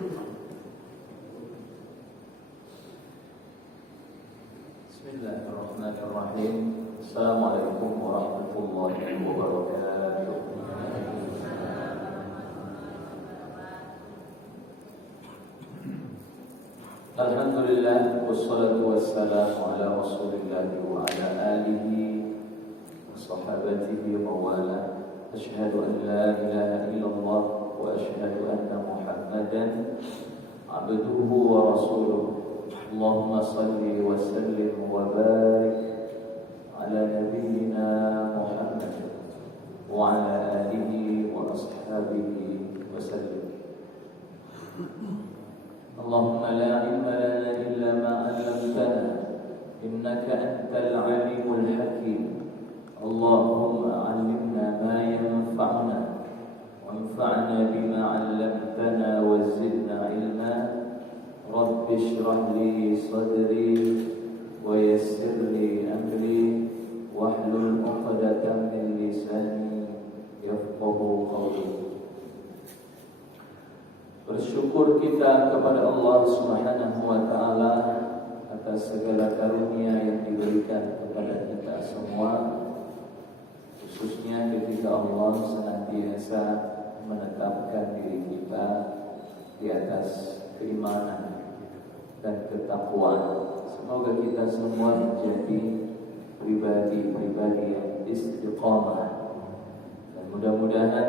Bismillahirrahmanirrahim. Assalamualaikum warahmatullahi wabarakatuh. Alhamdulillah, wassalatu wassalamu ala rasulillah wa ala alihi wa sahabatihi wa wala. Asyhadu an la ilaha illallah wa asyhadu anna Muhammadan abduhu wa rasuluh. Allahumma salli wa sallim wa barik ala nabiyyina Muhammad wa ala alihi wa ashabihi wa sallim. Allahumma la ilma lana illa ma 'allamtana innaka antal 'alimul hakim. Allahumma 'allimna ma yanfa'una wanfa'na bima 'allamtana wa zidna 'ilma. Rabbi shrah li sadri wa yassir li amri wahlul 'uqdatam min lisani yafqahu qawli. Bersyukur kita kepada Allah Subhanahu wa taala atas segala karunia yang diberikan kepada kita semua, khususnya ketika Allah senantiasa menetapkan diri kita di atas keimanan dan ketakwaan. Semoga kita semua menjadi pribadi-pribadi yang istiqamah, dan mudah-mudahan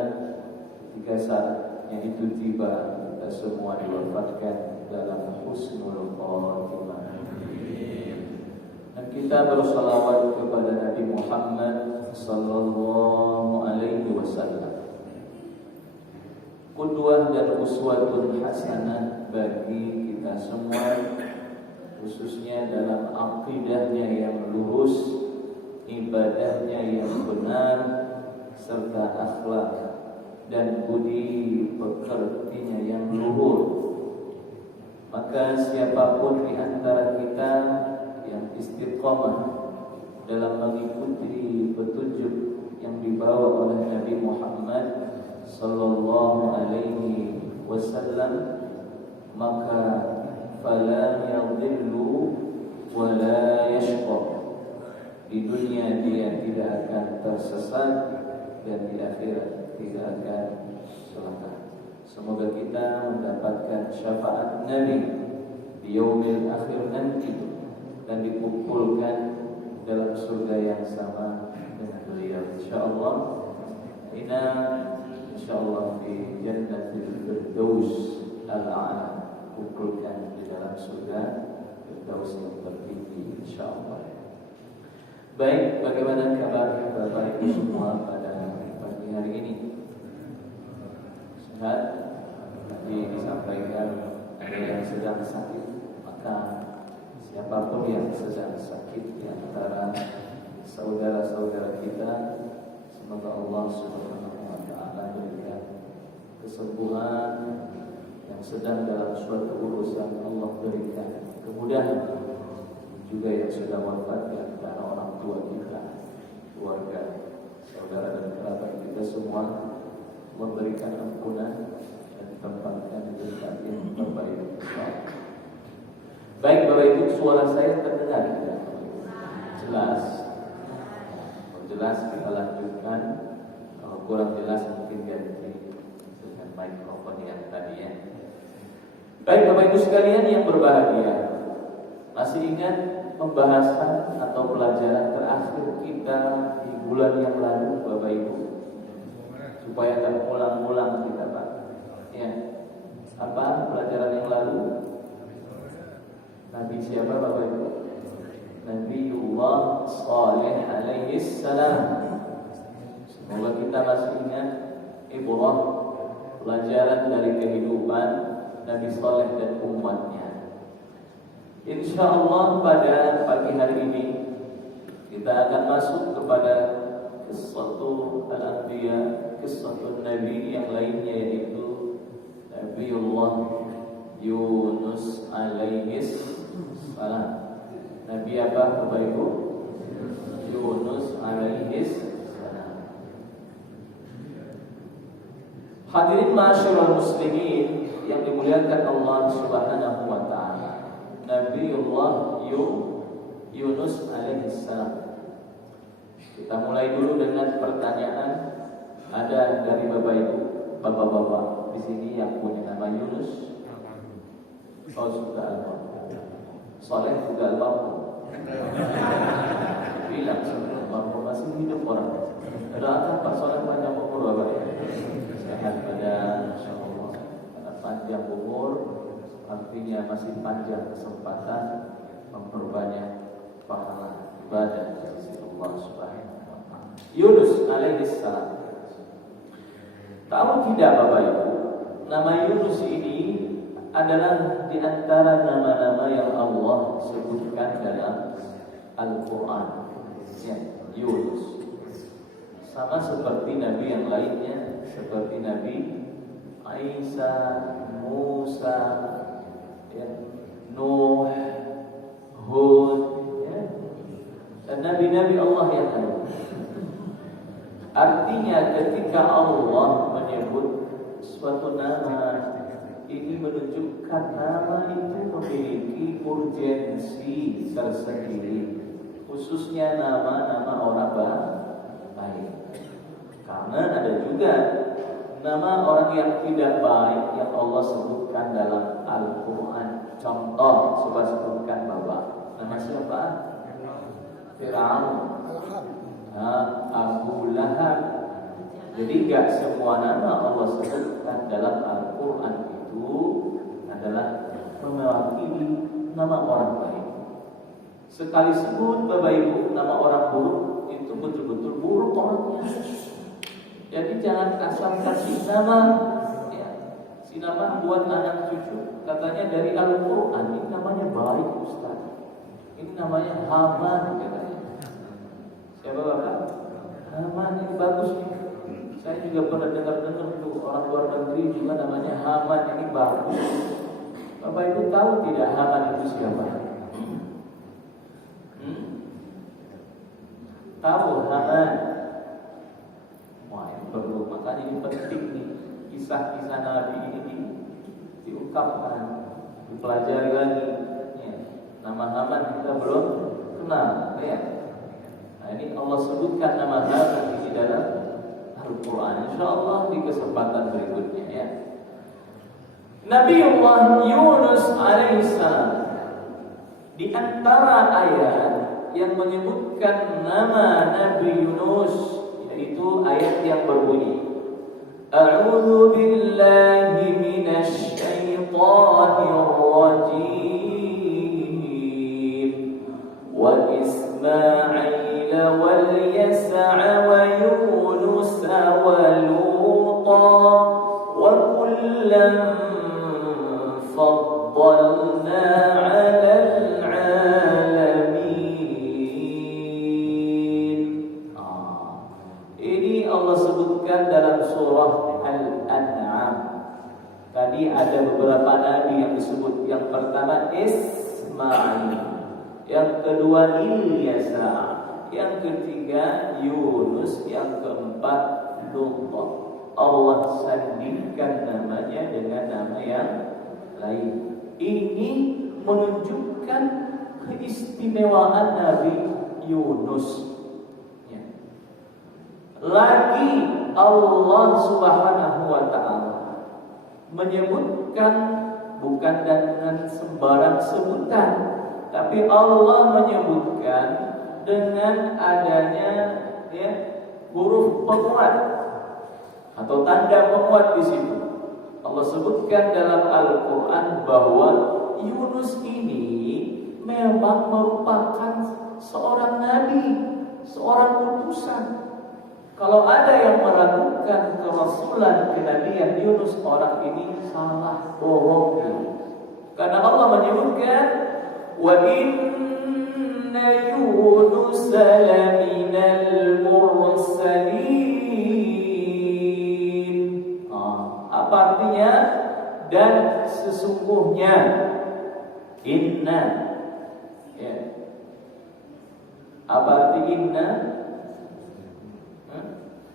ketika saatnya itu tiba, kita semua diwafatkan dalam husnul khatimah. Dan kita bersalawat kepada Nabi Muhammad sallallahu alaihi wasallam, qudwah dan uswatun hasanah bagi kita semua, khususnya dalam aqidahnya yang lurus, ibadahnya yang benar, serta akhlak dan budi pekertinya yang luhur. Maka siapapun di antara kita yang istiqamah dalam mengikuti petunjuk yang dibawa oleh Nabi Muhammad sallallahu alaihi wasallam, maka fala yadhillu wa la yashqa. Di dunia dia tidak akan tersesat, dan di akhirat tidak akan celaka. Semoga kita mendapatkan syafaat Nabi di yaumil akhir nanti dan dikumpulkan dalam surga yang sama dengan beliau, insyaallah. Insyaallah di jannatul firdaus al-a'la, kumpulkan di dalam surga firdaus yang tertinggi, insyaallah. Baik, bagaimana kabar Bapak Ibu semua pada pagi hari ini? Sehat? Tadi disampaikan ada yang sedang sakit, maka siapapun yang sedang sakit di antara saudara-saudara kita, semoga Allah Subhanahu wa taala berikan kesembuhan. Yang sedang dalam suatu urusan, Allah berikan kemudahan. Juga yang sudah wafat di antara orang tua kita, keluarga, saudara dan kerabat kita semua, memberikan ampunan dan tempatkan di tempat yang terbaik. Baik Bapak Ibu, suara saya terdengar jelas? Jelas kita lanjutkan. Kalau kurang jelas mungkin ganti dengan mikrofon yang tadi ya. Baik Bapak Ibu sekalian yang berbahagia, masih ingat pembahasan atau pelajaran terakhir kita di bulan yang lalu Bapak Ibu? Supaya tak ulang-ulang kita Pak ya. Apa pelajaran yang lalu? Nabi siapa Bapak Ibu? Nabiullah Shalih alaihi salam. Semoga kita masih ingat ibrah, pelajaran dari kehidupan Nabi Shalih dan umatnya. InsyaAllah pada pagi hari ini kita akan masuk kepada kisahul al-anbiya, kisahul Nabi yang lainnya, yaitu Nabiullah Yunus alaihi salam. Nabi apa Bapak Ibu? Yunus alaihi salam. Hadirin ma'asyiral muslimin yang dimuliakan Allah Subhanahu wa taala, Nabiullah Yunus alaihissalam. Kita mulai dulu dengan pertanyaan. Ada dari Bapak Ibu, Bapak-bapak di sini yang punya nama Yunus? Oh, sudah almarhum. Soleh juga almarhum. Bilang sebelum almarhum masih hidup orang. Doakan Pak Soleh panjang umur Bapak ya. Sehat badan, insyaallah. Karena panjang umur artinya masih panjang kesempatan memperbanyak pahala ibadah di sisi Allah Subhanahu wa taala. Yunus alaihissalam. Tahu tidak Bapak Ibu, nama Yunus ini adalah di antara nama-nama yang Allah sebutkan dalam Al-Quran. Ya, Yunus. Sama seperti Nabi yang lainnya, seperti Nabi Isa, Musa, ya, Nuh, Hud, ya, dan Nabi-Nabi Allah yang lain. Artinya ketika Allah menyebut suatu nama, ini menunjukkan nama itu memiliki urgensi tersendiri, khususnya nama-nama orang baik. Karena ada juga nama orang yang tidak baik yang Allah sebutkan dalam Al-Quran. Contoh, coba sebutkan Bapak. Nama siapa? Fir'aun, Abu Lahab. Jadi gak semua nama Allah sebutkan dalam Al-Quran itu adalah mewakili nama orang baik. Sekali sebut Bapak Ibu nama orang buruk, itu betul-betul buruk orangnya. Jadi jangan asal kasih nama, ya. Si nama buat anak cucu, katanya dari Al-Quran, ini namanya baik Ustaz. Ini namanya Haman katanya. Siapa Bapak? Haman, ini bagus nih. Saya juga pernah dengar-dengar tuh orang luar negeri juga namanya Haman, ini bagus. Bapak Ibu tahu tidak Haman itu siapa? Tahu Haman? Wah, ini perlu, makanya ini penting nih. Kisah-kisah Nabi ini diungkapkan, dipelajari lagi. Ya. Nama Haman kita belum kenal, ya. Nah, ini Allah sebutkan nama Haman di dalam Al-Quran. InsyaAllah di kesempatan berikutnya, ya. Nabiullah Yunus alaihissalam, di antara ayat yang menyebutkan nama Nabi Yunus, yaitu ayat yang berbunyi, A'udzu billahi minasy syaithanir rajim. Wa Ismail wal Yas'a wa Yunus wa Luta wa kullan faddalna 'alal 'alamin. Ini Allah sebutkan dalam surah Al-An'am. Tadi ada beberapa nabi yang disebut. Yang pertama Ismail, yang kedua Ilyasa, yang ketiga Yunus, yang keempat Lut. Allah sandingkan namanya dengan nama yang lain. Ini menunjukkan keistimewaan Nabi Yunus. Lagi Allah Subhanahu wa ta'ala menyebutkan bukan dengan sembarang sebutan, tapi Allah menyebutkan dengan adanya, ya, huruf penguat atau tanda penguat di situ. Allah sebutkan dalam Al-Quran bahwa Yunus ini memang merupakan seorang nabi, seorang utusan. Kalau ada yang meragukan kerasulan kenabian Yunus, orang ini salah, bohong. Karena Allah menyebutkan wa inna Yunus laminal mursalin. Apa artinya? Dan sesungguhnya, inna, ya. Apa arti inna?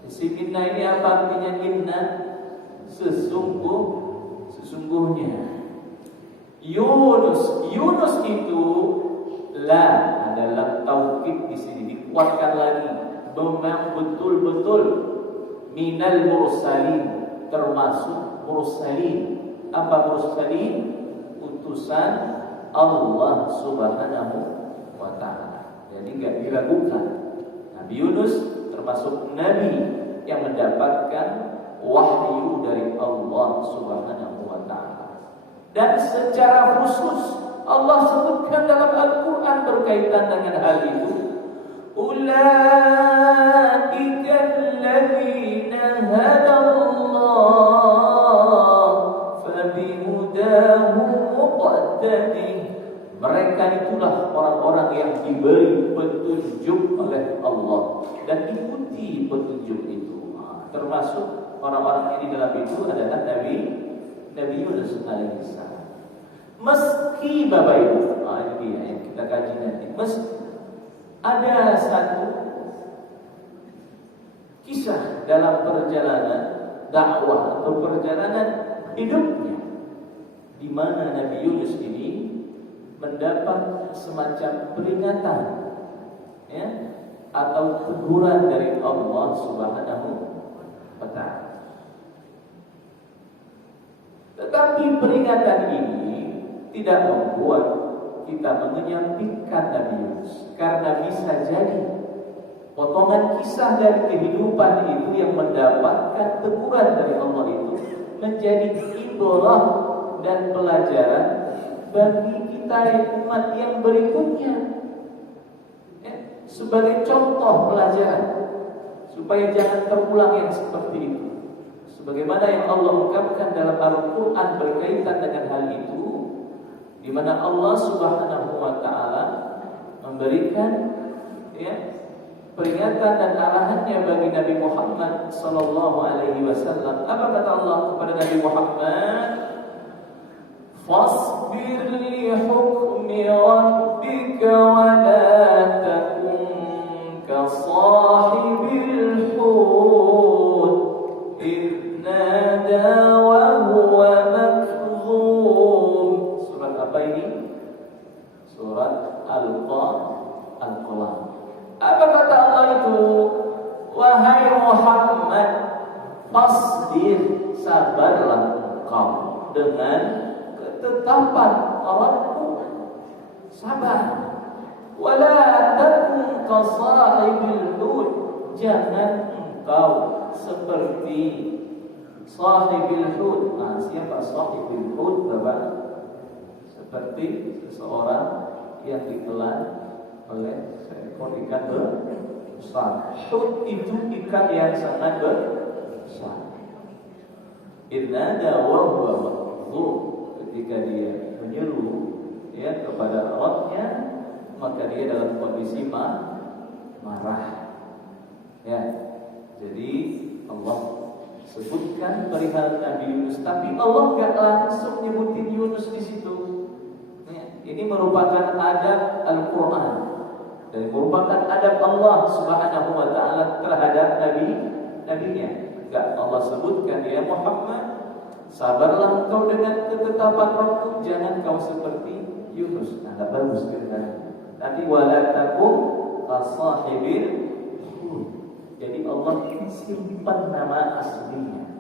Isim inna ini apa artinya? Inna, sesungguh sesungguhnya Yunus itu adalah taukid di sini dikuatkan lagi, memang betul-betul minal mursalin, termasuk mursalin. Apa mursalin? Utusan Allah Subhanahu wa ta'ala. Jadi enggak diragukan, Nabi Yunus termasuk nabi yang mendapatkan wahyu dari Allah Subhanahu wa ta'ala. Dan secara khusus Allah sebutkan dalam Al-Quran berkaitan dengan hal itu, ulaika alladzina hadallah fabihudahu muqtadih. Mereka itulah orang-orang yang diberi petunjuk oleh Allah dan ikuti petunjuk itu. Termasuk orang-orang ini dalam itu adalah Nabi Yunus alaihissalam. Meski Bapak Ibu, ini yang kita kaji nanti. Meski ada satu kisah dalam perjalanan dakwah atau perjalanan hidupnya, di mana Nabi Yunus ini mendapat semacam peringatan, ya, atau teguran dari Allah Subhanahu wa ta'ala. Tetapi peringatan ini tidak membuat kita menyampingkan Nabi Yunus, karena bisa jadi potongan kisah dari kehidupan itu yang mendapatkan teguran dari Allah itu menjadi ibrah dan pelajaran bagi kita umat yang berikutnya, ya, sebagai contoh pelajaran supaya jangan terulang yang seperti itu. Sebagaimana yang Allah ungkapkan dalam Al-Quran berkaitan dengan hal itu, di mana Allah Subhanahu wa ta'ala memberikan, ya, peringatan dan arahannya bagi Nabi Muhammad sallallahu alaihi wasallam. Apa kata Allah kepada Nabi Muhammad? Fasbir li hukmi rabbika wa la takun ka sahibil hut idh nada wa huwa makzum. Surat apa ini? Surat Al-Qalam. Apa kata Allah itu? Wahai Muhammad, fasbir, sabarlah engkau dengan ketetapan Rabbmu, sabar. Wala takun ka sahibil hud, jangan engkau seperti sahibil hud. Nah, siapa sahibil hud, Bapak? Seperti seseorang yang ditelan oleh seekor ikan besar. Hud itu ikan yang sangat besar. Idnada wa huwa makzum, ketika dia menyeru, ya, kepada Rabbnya, maka dia dalam kondisi marah. Ya, jadi Allah sebutkan perihal Nabi Yunus, tapi Allah enggak langsung nyebutin Yunus di situ. Ya, ini merupakan adab Al-Quran dan merupakan adab Allah Subhanahu wa ta'ala terhadap nabinya. Enggak, Allah sebutkan, ya Muhammad, sabarlah engkau dengan ketetapan Rabbmu, jangan kau seperti Yunus. Nah, bagus kan? Tadi wala takum kasahibil hud. Jadi Allah simpan nama aslinya.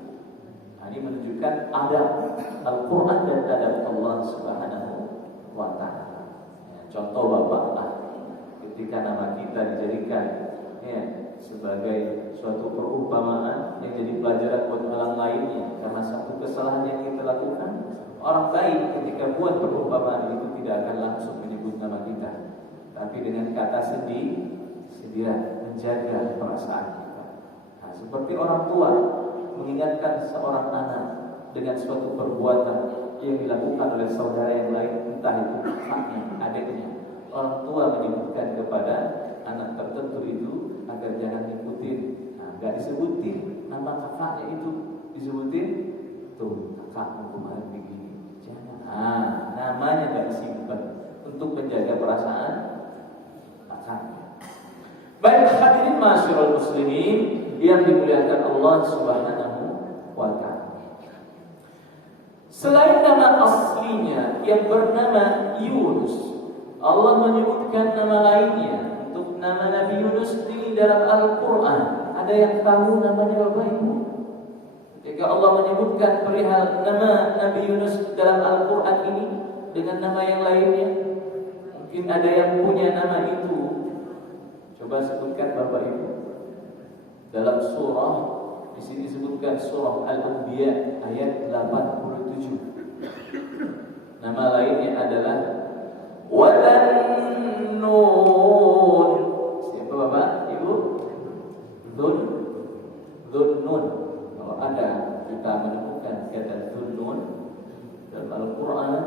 Nah, ini menunjukkan adab Al-Quran dan adab Allah Subhanahu wa ta'ala. Ya, contoh Bapak lah, ketika nama kita dijadikan, ya, sebagai suatu perumpamaan yang jadi pelajaran buat orang lainnya karena satu kesalahan yang kita lakukan, orang lain ketika buat perumpamaan itu tidak akan langsung menyebut nama kita, tapi dengan kata sindiran menjaga perasaan kita. Nah, seperti orang tua mengingatkan seorang anak dengan suatu perbuatan yang dilakukan oleh saudara yang lain, entah itu kakaknya, adiknya. Orang tua menyebutkan kepada anak tertentu itu agar jangan ngikutin. Nah, gak disebutin nama kakaknya itu, disebutin tuh kakakmu kemarin begini, jangan. Nah, namanya gak disimpan untuk menjaga perasaan kakaknya. Baik hadirin ma'asyiral muslimin yang dimuliakan Allah Subhanahu wa ta'ala. Selain nama aslinya yang bernama Yunus, Allah menyebutkan nama lainnya untuk nama Nabi Yunus di dalam Al-Quran. Ada yang tahu namanya Bapak Ibu? Ketika Allah menyebutkan perihal nama Nabi Yunus dalam Al-Quran ini dengan nama yang lainnya, mungkin ada yang punya nama itu. Coba sebutkan Bapak Ibu. Dalam surah, di sini disebutkan surah Al-Anbiya ayat 87. Nama lainnya adalah Wadhan-Nun. Siapa Bapak Ibu? Dhunnun. Kalau ada kita menemukan kata Dhunnun dalam Al-Quran,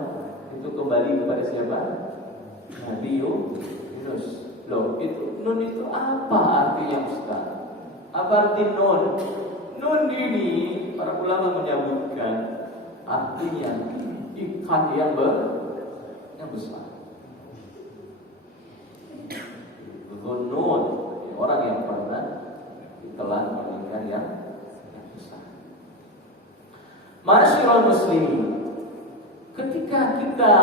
itu kembali kepada siapa? Nabi Yunus. Loh, itu nun itu apa artinya Ustaz? Apa arti nun? Nun ini para ulama menyebutkan artinya ikan yang besar. Dhunnun, orang yang pernah ditelan oleh ikan yang besar. Ma'asyiral muslimin, ketika kita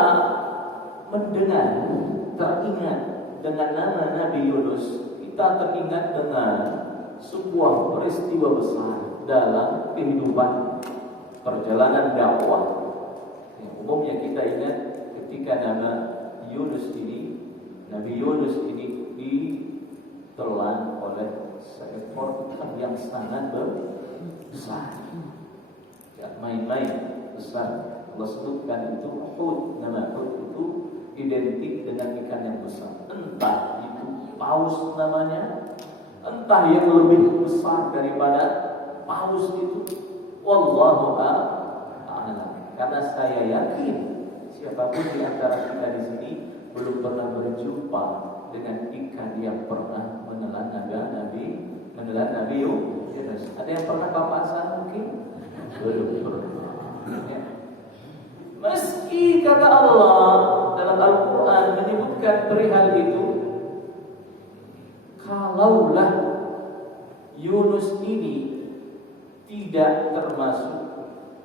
mendengar, teringat dengan nama Nabi Yunus, kita teringat dengan sebuah peristiwa besar dalam kehidupan perjalanan dakwah. Yang umumnya kita ingat ketika nama Yunus ini, Nabi Yunus ini ditelan oleh seekor ikan yang sangat besar. Ya, main-main besar. Allah sebutkan itu Hud. Nama Hud itu identik dengan ikan yang besar. Entah itu paus namanya, entah yang lebih besar daripada paus itu. Wallahu a'lam. Karena saya yakin siapapun di antara kita di sini belum pernah berjumpa dengan ikan yang pernah menelan Nabi Yunus. Ada yang pernah papasan mungkin? Belum pernah. Ya. Meski kata Allah dalam Al-Quran menyebutkan perihal itu, kalaulah Yunus ini tidak termasuk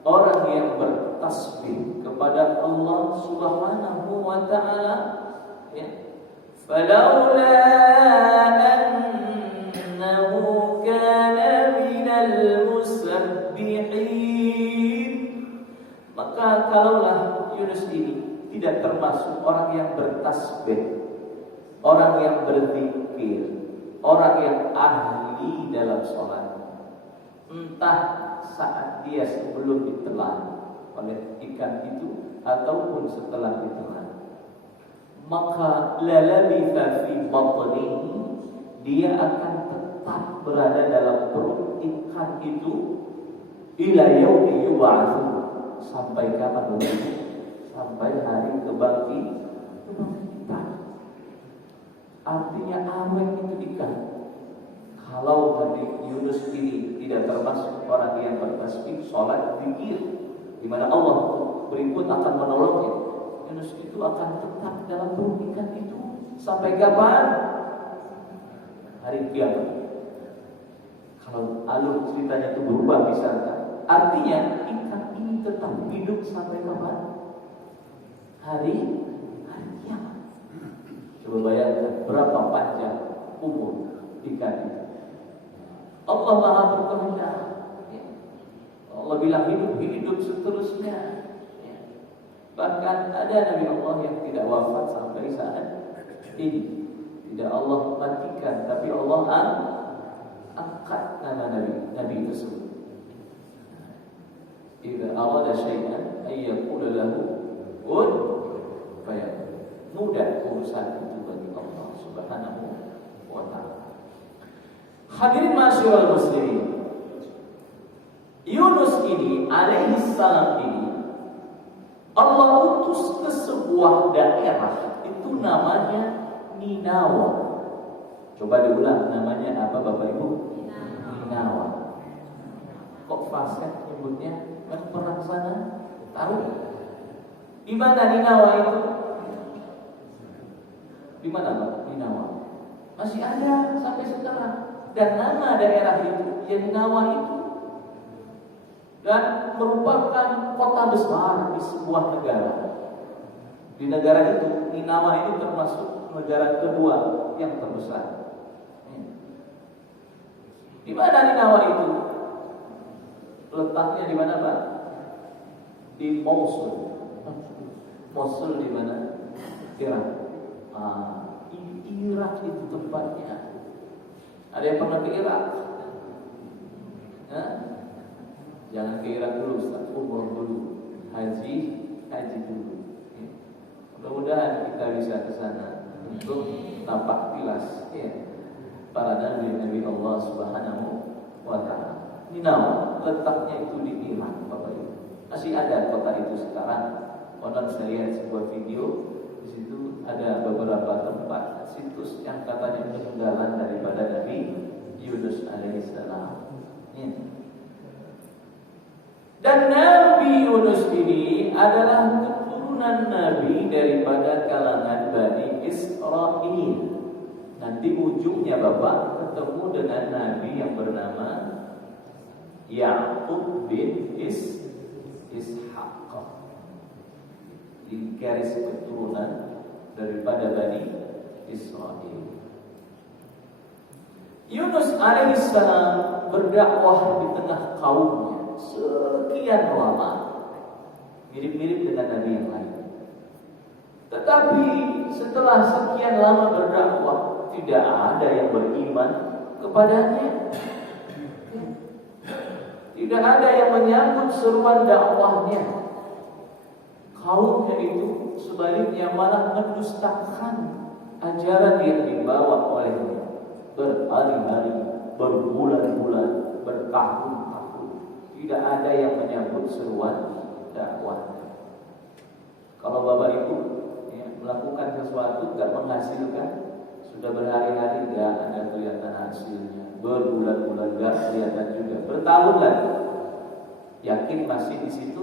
orang yang bertasbih kepada Allah Subhanahu wa ta'ala, ya, falaula annahu kana minal musabbihin, maka kalaulah Yunus ini tidak termasuk orang yang bertasbih, orang yang berzikir, orang yang ahli dalam sholat, entah saat dia sebelum ditelan oleh ikan itu ataupun setelah ditelan, maka lalabitha fi batnihi, dia akan tetap berada dalam perut ikan itu ila yaumi yub'atsun, sampai kapan? Sampai hari kebangkitan. Artinya awet itu ikan. Kalau Nabi Yunus ini tidak termasuk orang yang bertasbih, sholat, zikir, di mana Allah berikut akan menolongnya, Yunus itu akan tetap dalam perut ikan itu sampai kapan? Hari kiamat. Kalau alur ceritanya itu berubah misalkan, artinya ikan ini tetap hidup sampai kapan? Hari kiamat. Coba bayangkan berapa panjang umur ikan itu. Allah Maha berkehendak. Allah bilang hidup seterusnya. Bahkan ada Nabi Allah yang tidak wafat sampai saat ini. Tidak Allah matikan, tapi Allah angkat nama Nabi tersebut. Idza arada syai'an ay yaqula lahu kun fayakun. Mudah urusan itu bagi Allah Subhanahu wa ta'ala. Hadirin masyaallah muslimin, Yunus ini alaihi salam ini Allah utus ke sebuah daerah, itu namanya Ninawa. Coba diulang, namanya apa Bapak Ibu? Ninawa. Kok fasih nyebutnya? Kan pernah ke sana? Tahu? Di mana Ninawa itu? Di mana Pak? Ninawa. Masih ada sampai sekarang. Dan nama daerah itu, ya Ninawa itu, dan merupakan kota besar di sebuah negara. Di negara itu, Ninawa ini termasuk negara kedua yang terbesar. Di mana Ninawa itu? Letaknya di mana, Pak? Di Mosul. Mosul di mana? Irak. Irak itu tempatnya. Ada yang pernah ke Irak? Jangan ke Irak dulu, Ustaz. Umroh dulu, haji dulu. Mudah-mudahan kita bisa ke sana untuk tampak tilas para nabi Allah Subhanahu wa taala. Ninawa letaknya itu di Irak, Bapak Ibu. Masih ada kota itu sekarang. Konon saya lihat sebuah video, di situ ada beberapa tempat situs yang katanya peninggalan daripada Nabi Yunus alaihissalam. Dan Nabi Yunus ini adalah keturunan Nabi daripada kalangan Bani Israel. Nanti ujungnya Bapak ketemu dengan Nabi yang bernama Ya'qub bin Ishaq. Di garis keturunan daripada Bani Israel. Yunus alaihissalam berdakwah di tengah kaumnya sekian lama, mirip-mirip dengan nabi yang lain. Tetapi setelah sekian lama berdakwah, tidak ada yang beriman kepadanya. Tidak ada yang menyambut seruan dakwahnya. Kaumnya itu sebaliknya malah mendustakan ajaran yang dibawa olehnya. Berhari-hari, berbulan-bulan, bertahun-tahun, tidak ada yang menyambut seruan dakwah. Kalau Bapak Ibu melakukan sesuatu tidak menghasilkan, sudah berhari-hari tidak ada kelihatan hasilnya, berbulan-bulan tidak kelihatan juga, bertahun lagi, yakin masih di situ?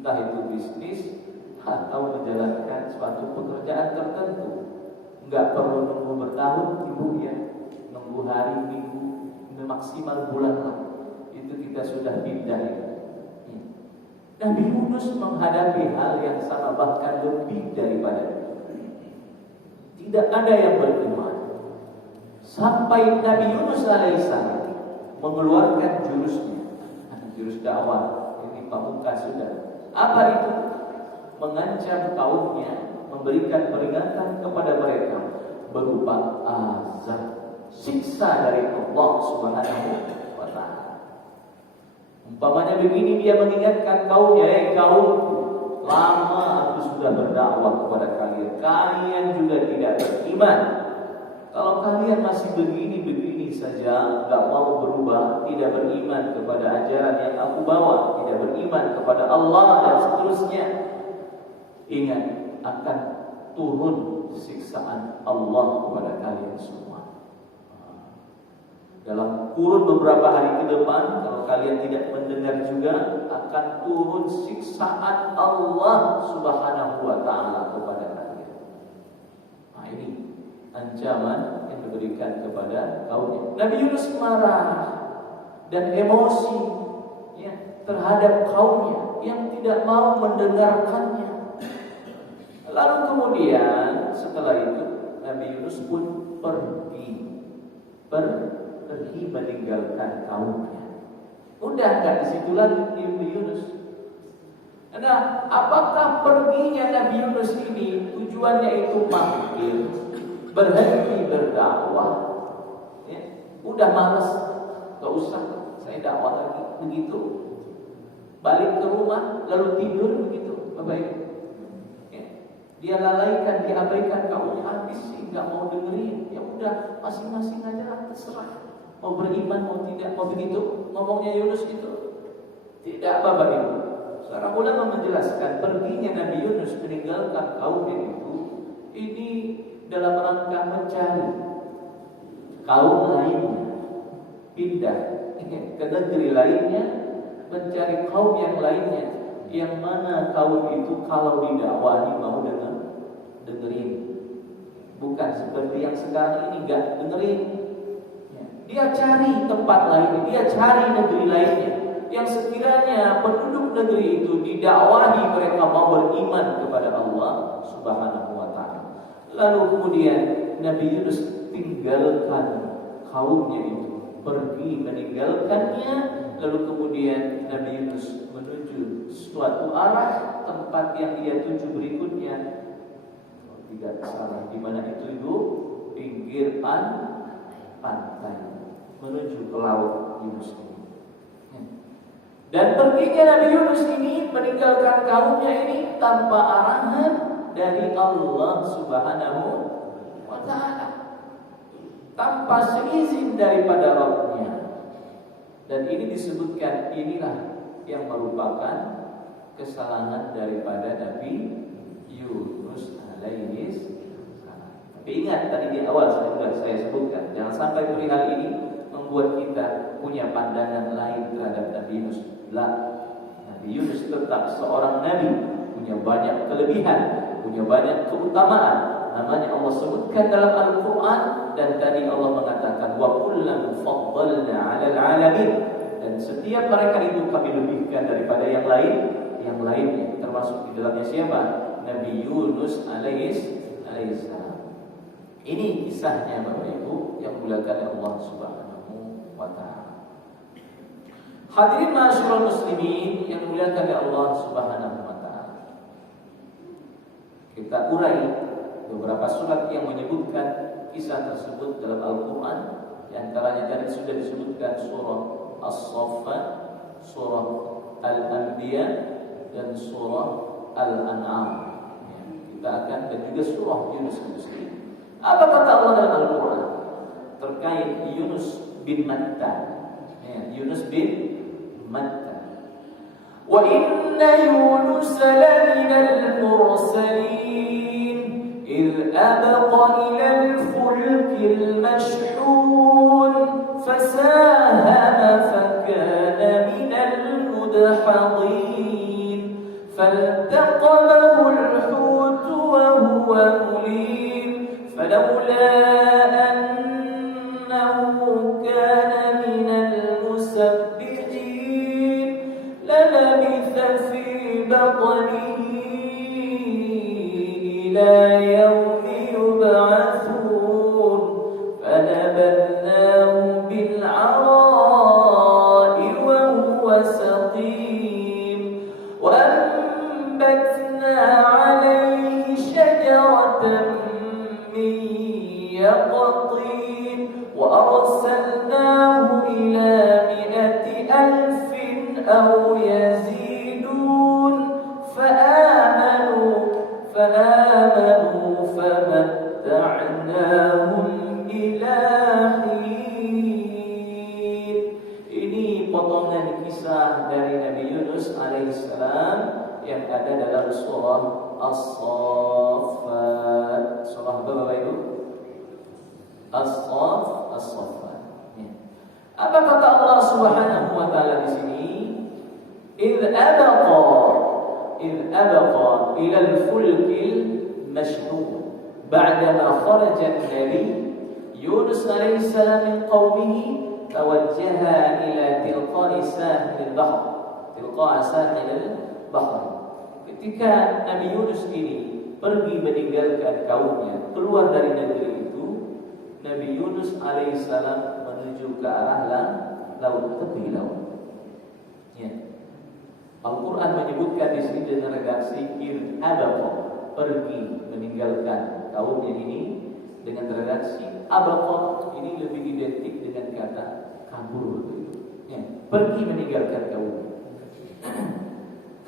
Entah itu bisnis atau menjalankan suatu pekerjaan tertentu, nggak perlu nunggu bertahun, Ibu ya, nunggu hari, minggu, maksimal bulan lah, itu kita sudah pindah ya. Nabi Yunus menghadapi hal yang sama, bahkan lebih daripada itu. Tidak ada yang beriman sampai Nabi Yunus alaihissalam mengeluarkan jurus dakwah. Pamungkas sudah. Apa itu? Mengancam kaumnya, memberikan peringatan kepada mereka berupa azab, siksa dari Allah Subhanahu wa taala. Umpamanya begini, dia mengingatkan kaumnya, kaumku, lama aku sudah berdakwah kepada kalian. Kalian juga tidak beriman. Kalau kalian masih begini saja, nggak mau berubah, tidak beriman kepada ajaran yang aku bawa, tidak beriman kepada Allah dan seterusnya, ingat akan turun siksaan Allah kepada kalian semua. Dalam kurun beberapa hari ke depan, kalau kalian tidak mendengar juga, akan turun siksaan Allah Subhanahu wa taala kepada kalian. Nah, ini ancaman yang diberikan kepada kaumnya. Nabi Yunus marah dan emosi terhadap kaumnya yang tidak mau mendengarkannya. Lalu kemudian setelah itu Nabi Yunus pun pergi meninggalkan kaumnya. Udah nggak di situ lagi Nabi Yunus. Nah, apakah perginya Nabi Yunus ini tujuannya itu mampir, berhenti berdakwah, udah malas, gak usah saya dakwah lagi, begitu, balik ke rumah lalu tidur begitu, Bapak? Dia lalaikan, diabaikan, kaumnya habis sih, gak mau dengerin, ya udah masing-masing aja terserah, mau beriman mau tidak, mau begitu, ngomongnya Yunus itu tidak, Bapak Ibu. Seorang ulama menjelaskan perginya Nabi Yunus meninggalkan kaumnya itu, ini dalam rangka mencari kaum lainnya, pindah ke negeri lainnya, mencari kaum yang lainnya, yang mana kaum itu kalau didakwahi mau dengerin, bukan seperti yang sekarang ini gak dengerin. Dia cari tempat lain, dia cari negeri lainnya yang sekiranya penduduk negeri itu didakwahi mereka mau beriman kepada Allah Subhanahu wa taala. Lalu kemudian Nabi Yunus tinggalkan kaumnya itu, pergi meninggalkannya. Lalu kemudian Nabi Yunus menuju suatu arah tempat yang dia tuju berikutnya. Tidak salah, di mana itu pinggir pantai menuju ke laut Yunus ini. Dan perginya Nabi Yunus ini meninggalkan kaumnya ini tanpa arahan dari Allah Subhanahu wa taala, tanpa seizin daripada Rabb-Nya. Dan ini disebutkan inilah yang merupakan kesalahan daripada Nabi Yunus alaihi salam. Tapi ingat tadi di awal saya sebutkan, jangan sampai perihal ini membuat kita punya pandangan lain terhadap Nabi Yunus. Nabi Yunus tetap seorang nabi, punya banyak kelebihan, punya banyak keutamaan. Namanya Allah sebutkan dalam Al-Quran. Dan tadi Allah mengatakan wa kullan faddalna 'alal 'alamin. Dan setiap mereka itu kami lebihkan daripada yang lainnya. Termasuk di dalamnya siapa? Nabi Yunus alaihi salam. Ini kisahnya Bapak Ibu yang dimuliakan Allah Subhanahu wa taala. Hadirin ma'asyiral muslimin yang dimuliakan Allah Subhanahu wa taala. Kita urai beberapa surat yang menyebutkan kisah tersebut dalam Al-Qur'an. Di antaranya tadi sudah disebutkan surah As-Saffat, surah Al-Anbiya dan surah Al-An'am. Kita akan dan juga surah Yunus itu sendiri. Apa kata Allah dalam Al-Qur'an terkait Yunus bin Matta? Yunus bin Matta. Wa inna Yunus laminal mursalin idh abqa ilal fulkil mashhun fasahama fakana minal mudhadhin faltaqamahu al-hut wa huwa mulim falawla annahu kana minal musabbihin lalabitha fi batnihi ila yawmi yub'athun fanabadnahu bil'ara'i wa huwa saqim wa anbatna 'alayhi shajaratan min yaqtin wa arsalnahu ila mi'ati alfin aw yazidun fa'amanu famatta'nahum ila hin. Ini potongan kisah dari Nabi Yunus alaihissalam yang ada dalam surah As-Saffat. Surah apa Bapak Ibu? As-Saffat. Apa kata Allah Subhanahu wa taala di sini? Idh abqa ila al-fulkil mashhun ba'dama kharaja an-nabi Yunus alaihi salam min qaumihi tawajjaha ila tilqa'i sahil bahr. Ketika Nabi Yunus ini pergi meninggalkan kaumnya, keluar dari negeri itu, Nabi Yunus alaihissalam menuju ke arah laut, tepi laut. Al-Quran menyebutkan di sini dengan redaksi abaqa, pergi meninggalkan kaumnya ini, dengan redaksi abaqa ini lebih identik dengan kata kabur. Pergi meninggalkan kaumnya.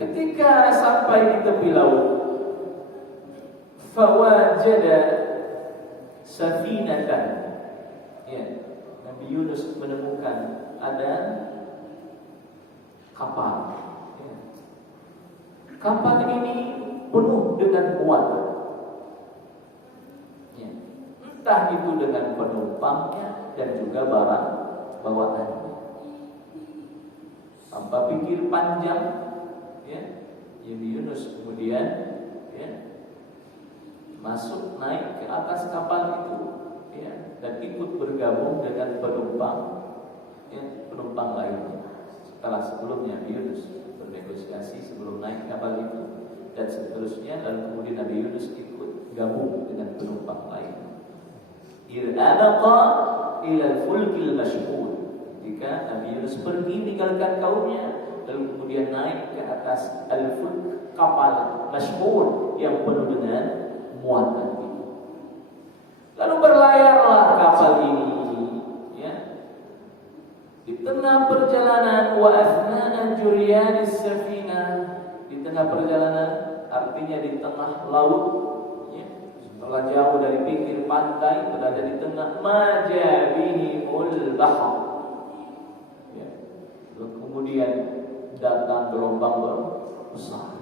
Ketika sampai di tepi laut, fawajada safinatan. Nabi Yunus menemukan ada kapal. Kapal ini penuh dengan muatan. Entah itu dengan penumpangnya dan juga barang bawaannya. Tanpa pikir panjang, Nabi Yunus kemudian masuk naik ke atas kapal itu, dan ikut bergabung dengan penumpang lainnya. Setelah sebelumnya Nabi Yunus bernegosiasi sebelum naik kapal itu dan seterusnya, lalu kemudian Nabi Yunus ikut gabung dengan penumpang lain. Ir'abaqa ila al-fulkil mashhur. Jika Nabi Yunus pergi meninggalkan kaumnya, lalu kemudian naik ke atas al-fulk, kapal mashhur yang penuh dengan muatan itu. Lalu berlayarlah kapal ini, ya. Di tengah perjalanan wa athnaa juryanis safinah, di tengah perjalanan artinya di tengah laut, ya. Setelah jauh dari pinggir pantai, berada di tengah majabihimul bahr, ya. Lalu kemudian datang gelombang besar,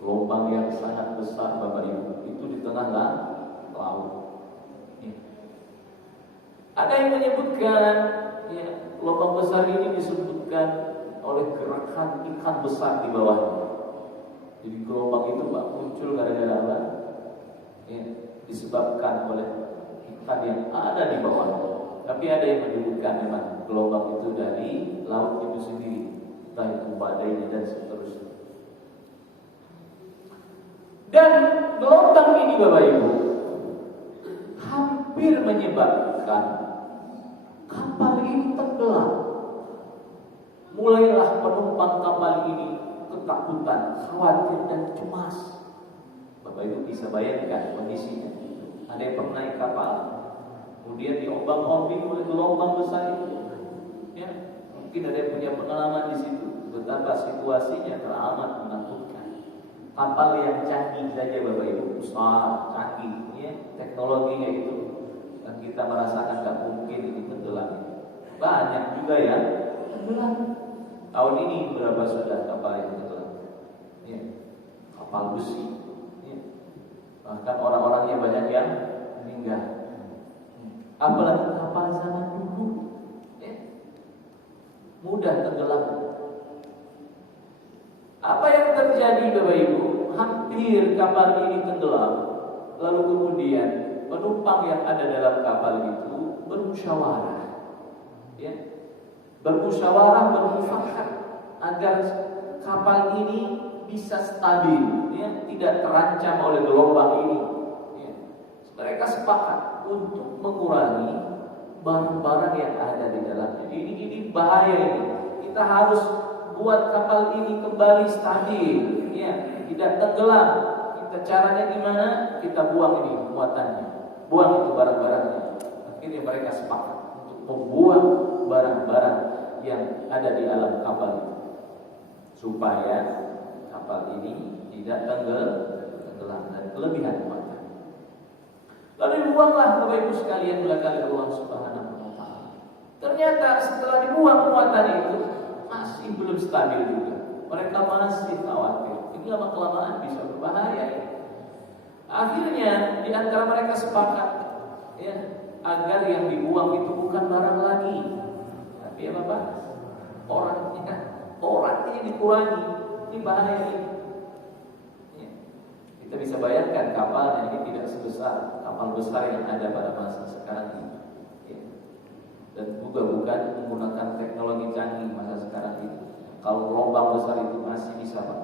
gelombang yang sangat besar Bapak Ibu, itu di tengah laut. Ada yang menyebutkan, ya, gelombang besar ini disebutkan oleh gerakan ikan besar di bawahnya. Jadi gelombang itu Pak muncul gara-gara apa? Ya, disebabkan oleh ikan yang ada di bawahnya. Tapi ada yang menyebutkan memang gelombang itu dari laut itu sendiri, entah itu badainya dan seterusnya. Dan gelombang ini Bapak Ibu hampir menyebabkan kapal ini tenggelam. Mulailah penumpang kapal ini ketakutan, khawatir dan cemas. Bapak Ibu bisa bayangkan kondisinya. Ada yang pernah naik kapal, kemudian diombang-ombing oleh gelombang besar itu, ya. Mungkin ada yang punya pengalaman di situ, betapa situasinya teramat menakutkan. Kapal yang canggih saja Bapak Ibu, besar, canggih, ya, teknologinya itu, dan kita merasakan tak mungkin ini tenggelam. Banyak juga ya tenggelam. Tahun ini berapa sudah kapal yang tenggelam? Ya, kapal besi, ya. Bahkan orang-orangnya banyak yang meninggal. Apalagi kapal zaman dulu, ya, mudah tenggelam. Apa yang terjadi Bapak Ibu? Hampir kapal ini tenggelam. Lalu kemudian penumpang yang ada dalam kapal itu bermusyawarah, ya, bermufakat agar kapal ini bisa stabil, ya, tidak terancam oleh gelombang ini, ya. Mereka sepakat untuk mengurangi barang-barang yang ada di dalamnya. Ini bahaya ini. Kita harus buat kapal ini kembali stabil, ya, tidak tenggelam. Caranya gimana? Kita buang ini muatannya, buang itu barang-barangnya. Akhirnya mereka sepakat untuk membuang barang-barang yang ada di alam kapal itu, supaya kapal ini tidak tenggelam dan kelebihan muatan. Lalu dibuanglah Bapak Ibu sekalian oleh Allah Subhanahu wa taala. Ternyata setelah dibuang muatan itu masih belum stabil juga. Mereka masih khawatir. Ini lama-kelamaan bisa berbahaya, ya. Akhirnya di antara mereka sepakat, ya, agar yang dibuang itu bukan barang lagi, tapi ya Bapak, orangnya dikurangi. Ini bahaya ini. Ya. Kita bisa bayangkan kapalnya ini tidak sebesar kapal besar yang ada pada masa sekarang ini, ya. Dan juga bukan menggunakan teknologi canggih masa sekarang ini. Kalau gelombang besar itu masih bisa Pak,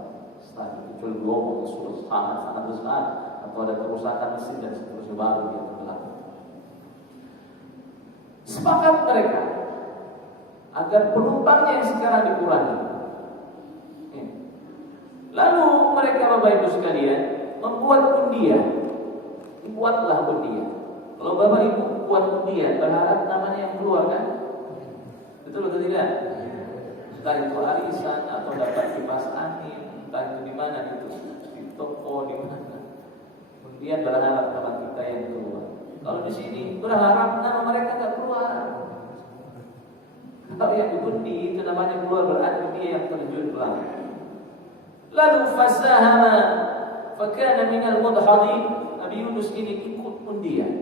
kecuali gelombang sudah sangat besar atau ada kerusakan mesin dan seterusnya baru dia tenggelam. Sepakat mereka agar penumpangnya yang sekarang dikurangi. Lalu mereka Bapak Ibu sekalian membuat undian. Dibuatlah undian. Kalau Bapak Ibu buat undian, berharap namanya yang keluar kan? Betul atau tidak? Entah itu arisan atau dapat kipas angin, entah itu di mana itu, di toko di mana. Kemudian berharap nama kita yang keluar. Kalau di sini berharap nama mereka tak keluar. Kalau yang diundi itu namanya keluar, berarti dia yang terjun ke laut. Lalu fasahama fakana minal mudhadin. Nabi Yunus ini ikut undian.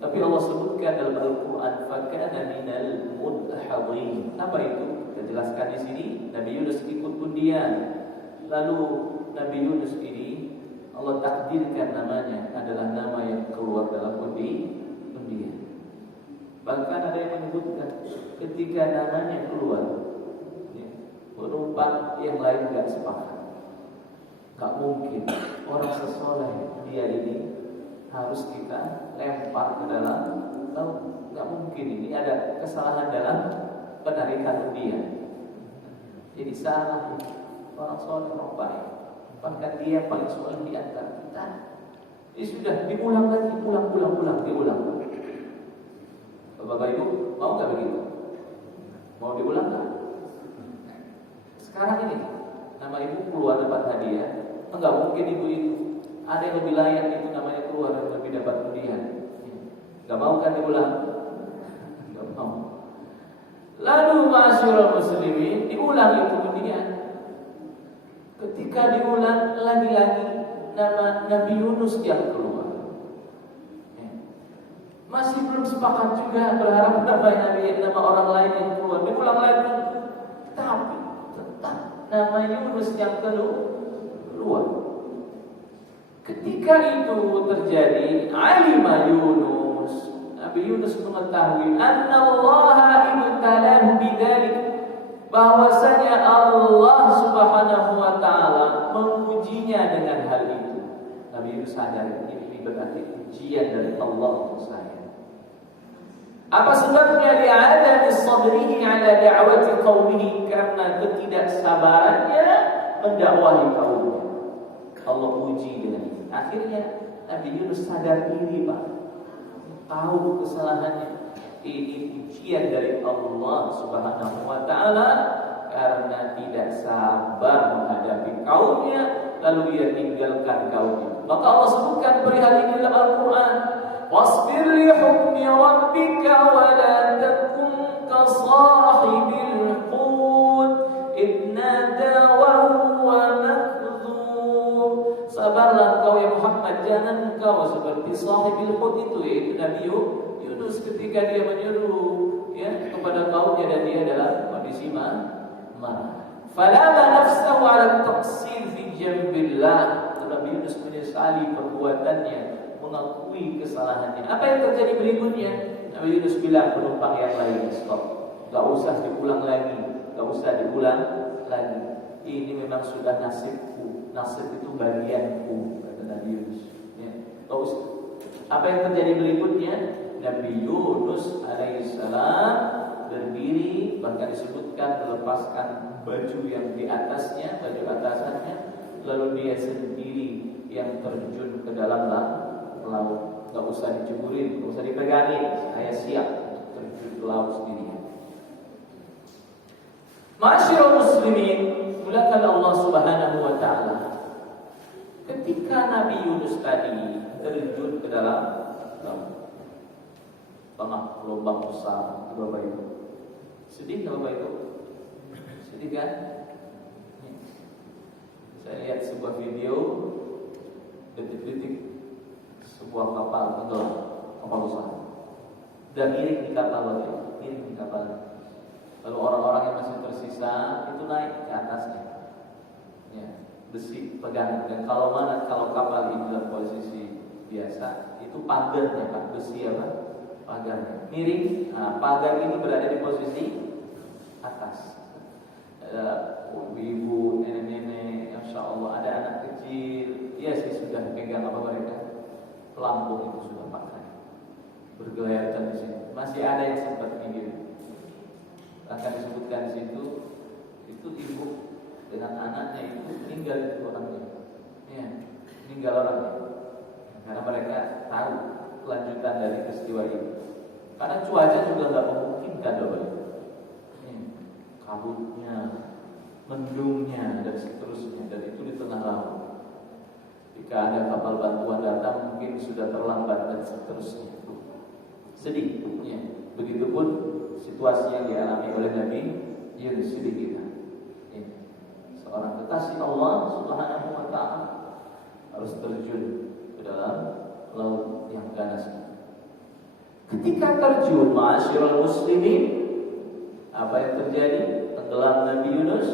Tapi Allah sebutkan dalam Al-Quran fakana minal mudhadin. Apa itu? Kita jelaskan di sini. Nabi Yunus ikut undian. Lalu Nabi Yunus ini Allah takdirkan namanya adalah nama yang keluar dalam undian. Bahkan ada yang menyebutkan ketika namanya keluar, penumpang yang lain gak sepakat. Gak mungkin orang sesoleh dia ini harus kita lempar ke dalam laut. Gak mungkin, ini ada kesalahan dalam penarikan undian. Jadi salah orang soleh, orang baik. Bahkan dia paling soleh di antara kita. Ini sudah diulang lagi, ulang, diulang. Bapak Ibu mau gak begitu? Mau diulang gak? Sekarang ini nama ibu keluar dapat hadiah, enggak mungkin ibu itu ada yang lebih layak itu namanya keluar dan lebih dapat undian. Enggak mau kan diulang? Enggak mau. Lalu ma'asyiral muslimin, diulang itu undian. Ketika diulang lagi-lagi nama Nabi Yunus yang keluar. Masih belum sepakat juga berharap nama orang lain yang keluar. Diulang lagi. Tapi tetap nama Yunus yang keluar. Ketika itu terjadi, alima Yunus, Nabi Yunus mengetahui annallaha ibtalahu bidzalik, bahwasanya Allah Subhanahu wa taala mengujinya dengan hal itu. Nabi Yunus sadar ini berarti ujian dari Allah untuk saya. Apa sebabnya? Li'adami sabrihi ala da'wati qaumihi, karena ketidaksabarannya mendakwahi kaumnya. Allah uji dengan ini. Akhirnya Nabi Yunus sadar diri, Pak. Tahu kesalahannya. Ini ujian dari Allah Subhanahu wa taala karena tidak sabar menghadapi kaumnya, lalu ia tinggalkan kaumnya. Maka Allah sebutkan perihal ini dalam Al-Qur'an. Wasbir li hukmi rabbika wa la takun ka sahibil hut idh nada wa huwa makdhub. Sabarlah kau ya Muhammad, jangan engkau seperti sahibil hut itu, yaitu Nabi Yunus ketika dia menyuruh kepada kaumnya dan dia dalam kondisi marah. Falama nafsahu ala taqsir fi jambillah. Nabi Yunus menyesali perbuatannya, mengakui kesalahannya. Apa yang terjadi berikutnya? Nabi Yunus bilang penumpang yang lain, stop, gak usah diulang lagi. Ini memang sudah nasibku. Nasib itu bagianku, kata Nabi Yunus. Gak usah. Apa yang terjadi berikutnya? Nabi Yunus alaihissalam berdiri, bahkan disebutkan melepaskan baju yang di atasnya, baju atasannya, lalu dia sendiri yang terjun ke dalam laut. Gak usah diceburin, gak usah dipegangin, saya siap untuk terjun ke laut sendirian. Ma'asyiral muslimin, mulakan Allah Subhanahu wa taala. Ketika Nabi Yunus tadi terjun ke dalam laut, tengah gelombang besar, Bapak Ibu. Sedih nggak Bapak Ibu? Sedih kan? Saya lihat sebuah video detik-detik sebuah kapal tenggelam, kapal besar. Dan miring di kapal, miring di kapal. Lalu orang-orang yang masih tersisa itu naik ke atasnya. Besi pegangan. Dan kalau kapal ini dalam posisi biasa, itu pagarnya Pak, besi apa? Pagarnya miring. Pagar ini berada di posisi atas. Ibu, nenek-nenek, Masya Allah, ada anak kecil. Ya sih sudah pegang apa mereka? Pelampung itu sudah pakai. Bergelayatan di sini. Masih ada yang sempat minggir. Bahkan disebutkan di situ, itu ibu dengan anaknya itu meninggal itu orangnya. Meninggal orangnya. Karena mereka tahu kelanjutan dari peristiwa ini. Karena cuaca juga nggak memungkinkan Bapak Ibu. Kabutnya, mendungnya dan seterusnya, dan itu di tengah laut. Jika ada kapal bantuan datang mungkin sudah terlambat dan seterusnya. Sedih. Begitupun situasi yang dialami oleh Nabi Yunus, sedih kita. Seorang kekasih Allah Subhanahu wa taala harus terjun ke dalam laut yang ganas. Ketika terjun, ma'asyiral muslimin, apa yang terjadi? Tenggelam Nabi Yunus.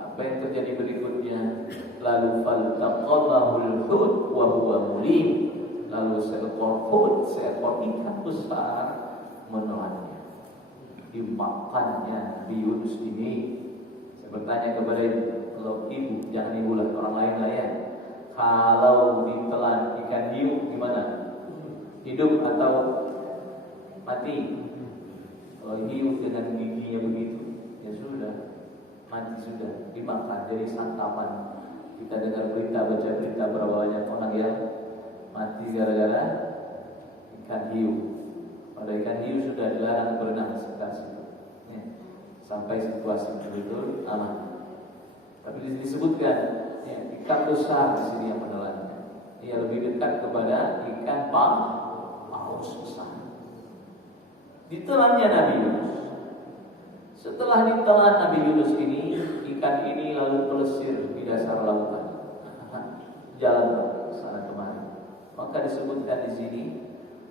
Apa yang terjadi berikutnya? Lalu Lalu faltaqamahul hut wa huwa mulim. Lalu seekor hut, seekor ikan besar menelannya. Dimakannya Nabi Yunus ini. Saya bertanya kepada ibu, kalau ibu, jangan ibu lah, orang lain lah ya. Kalau ditelan ikan hiu gimana? Hidup atau mati? Kalau hiu dengan giginya begitu, ya sudah, mati sudah, dimakan jadi santapan. Kita dengar berita, baca berita berapa banyak orang yang mati gara-gara ikan hiu. Pada ikan hiu sudah dilarang berenang sekitar situ, ya. Sampai situasi betul aman. Tapi disebutkan ya, ikan besar di sini yang menelannya. Ia lebih dekat kepada ikan paus besar. Ditelannya Nabi Yunus. Setelah ditelan Nabi Yunus ini, ikan ini lalu melesir di dasar lautan, jalan sana kemari. Maka disebutkan di sini,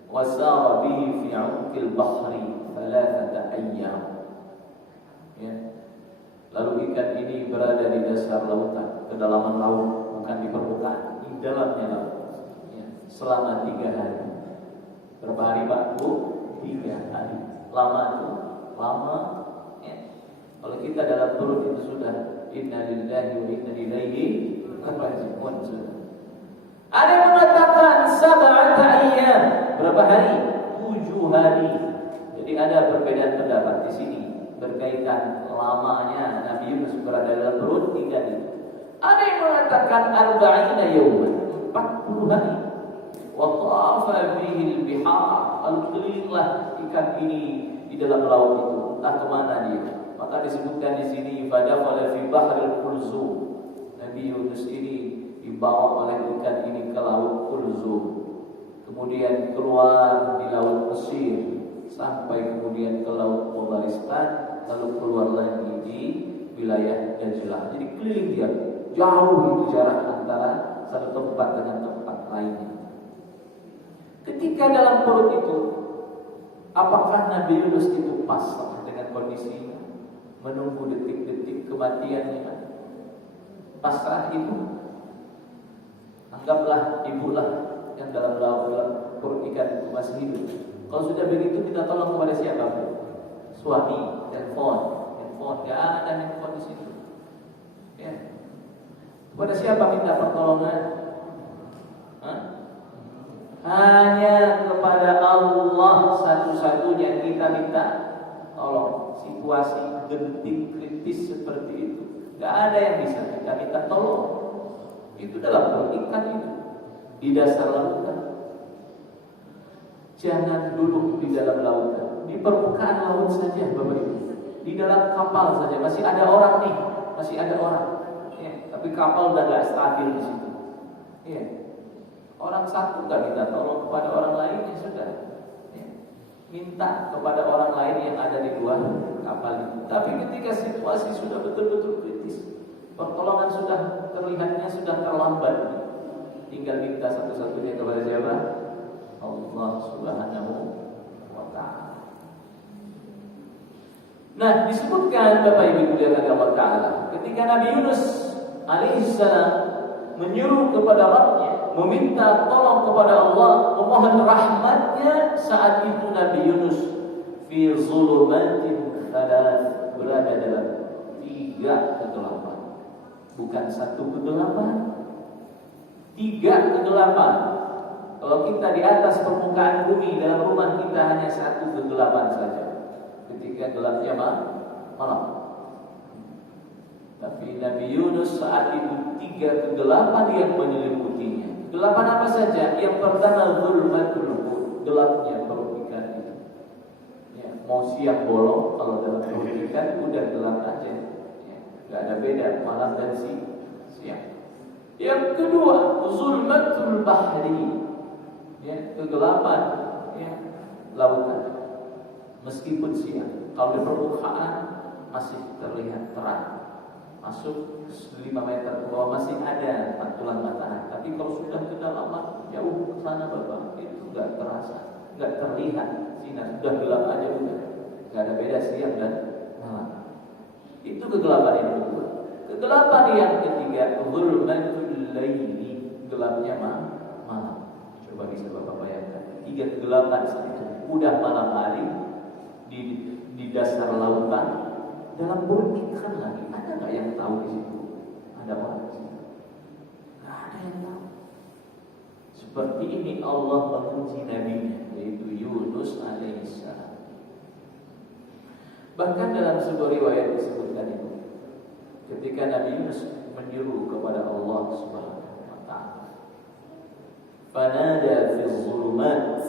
wasara bihi fi 'umqil bahri thalathata ayyam. Ya. Lalu ikan ini berada di dasar lautan, kedalaman laut, bukan di permukaan, di dalamnya laut. Ya. Selama 3 hari. Berapa hari Pak? 3 hari. Lama tuh, lama. Ya. Kalau kita dalam perut itu sudah inna lillahi wa inna ilaihi raji'un. Ada yang mengatakan sab'ata ayyam. Berapa hari? 7 hari. Jadi ada perbedaan pendapat di sini berkaitan lamanya Nabi Yunus berada dalam perut ikan itu. Ada yang mengatakan arba'ina yawman, 40 hari. Wa tafa bihi al-bihar, lalu kelilinglah ikan ini di dalam laut itu, entah kemana dia. Maka disebutkan di sini fadakhala fi bahril kulzum. Nabi Yunus ini dibawa oleh ikan ini ke laut Kulzum. Kemudian keluar di laut Mesir sampai kemudian ke laut Bulgaristan, lalu keluar lagi di wilayah Dajlah. Jadi keliling dia, jauh itu jarak antara satu tempat dengan tempat lainnya. Ketika dalam perut itu, apakah Nabi Yunus itu pasrah dengan kondisinya, menunggu detik-detik kematiannya? Pasrah itu, anggaplah ibulah yang dalam perut ikan itu masih hidup. Kalau sudah begitu kita tolong kepada siapa? Suami, handphone, gak ada handphone di situ. Ya. Kepada siapa minta pertolongan? Hah? Hanya kepada Allah satu-satunya kita minta tolong. Situasi genting kritis seperti itu, gak ada yang bisa kita minta tolong. Itu dalam perut ikan itu, di dasar lautan. Jangan duduk di dalam lautan, di permukaan laut saja Bapak Ibu. Di dalam kapal saja masih ada orang nih, masih ada orang. Ya, tapi kapal udah gak stabil di situ. Ya. Orang satu gak minta tolong kepada orang lain, ya sudah. Ya. Minta kepada orang lain yang ada di luar kapal itu. Tapi ketika situasi sudah betul-betul kritis, pertolongan sudah terlihatnya sudah terlambat, tinggal minta satu-satunya kepada siapa? Allah Subhanahu wa ta'ala. Nah, disebutkan Bapak Ibu muliakan Allah Ta'ala, ketika Nabi Yunus alaihissalam menyuruh kepada Rabbnya, meminta tolong kepada Allah, memohon rahmatnya, saat itu Nabi Yunus fi zulumatin thalath, berada dalam 3 kegelapan. Bukan 1 kegelapan, 3 kegelapan. Kalau kita di atas permukaan bumi, dalam rumah kita hanya 1 kegelapan saja, ketika gelapnya malam. Tapi Nabi Yunus saat itu 3 kegelapan yang menyelimutinya. Kegelapan apa saja? Yang pertama zulmatul hut, gelapnya perut ikan itu. Ya, mau siang bolong, kalau dalam perut ikan udah gelap aja. Gak ada beda malam dan siang. Yang kedua, zulmatul bahri, ya, kegelapan, ya, lautan. Meskipun siang, kalau di permukaan masih terlihat terang, masuk 5 meter ke bawah masih ada pantulan matahari. Tapi kalau sudah kedalaman, jauh ke sana Bapak, itu gak terasa, gak terlihat sinar, sudah gelap aja udah. Gak ada beda siang dan malam. Itu kegelapan yang kedua. Kegelapan yang ketiga, zulmatul laili, gelapnya malam. Coba bisa Bapak bayangkan, 3 kegelapan saat itu. Udah malam hari di dasar lautan dalam perut ikan lagi. Ada nggak yang tahu di situ? Ada orang di situ? Nggak ada yang tahu. Seperti ini Allah menguji nabinya, yaitu Yunus alaihissalam. Bahkan dalam sebuah riwayat disebutkan itu, ketika Nabi Yunus menyeru kepada Allah Subhanahu wa taala, fanada fi dhulumat,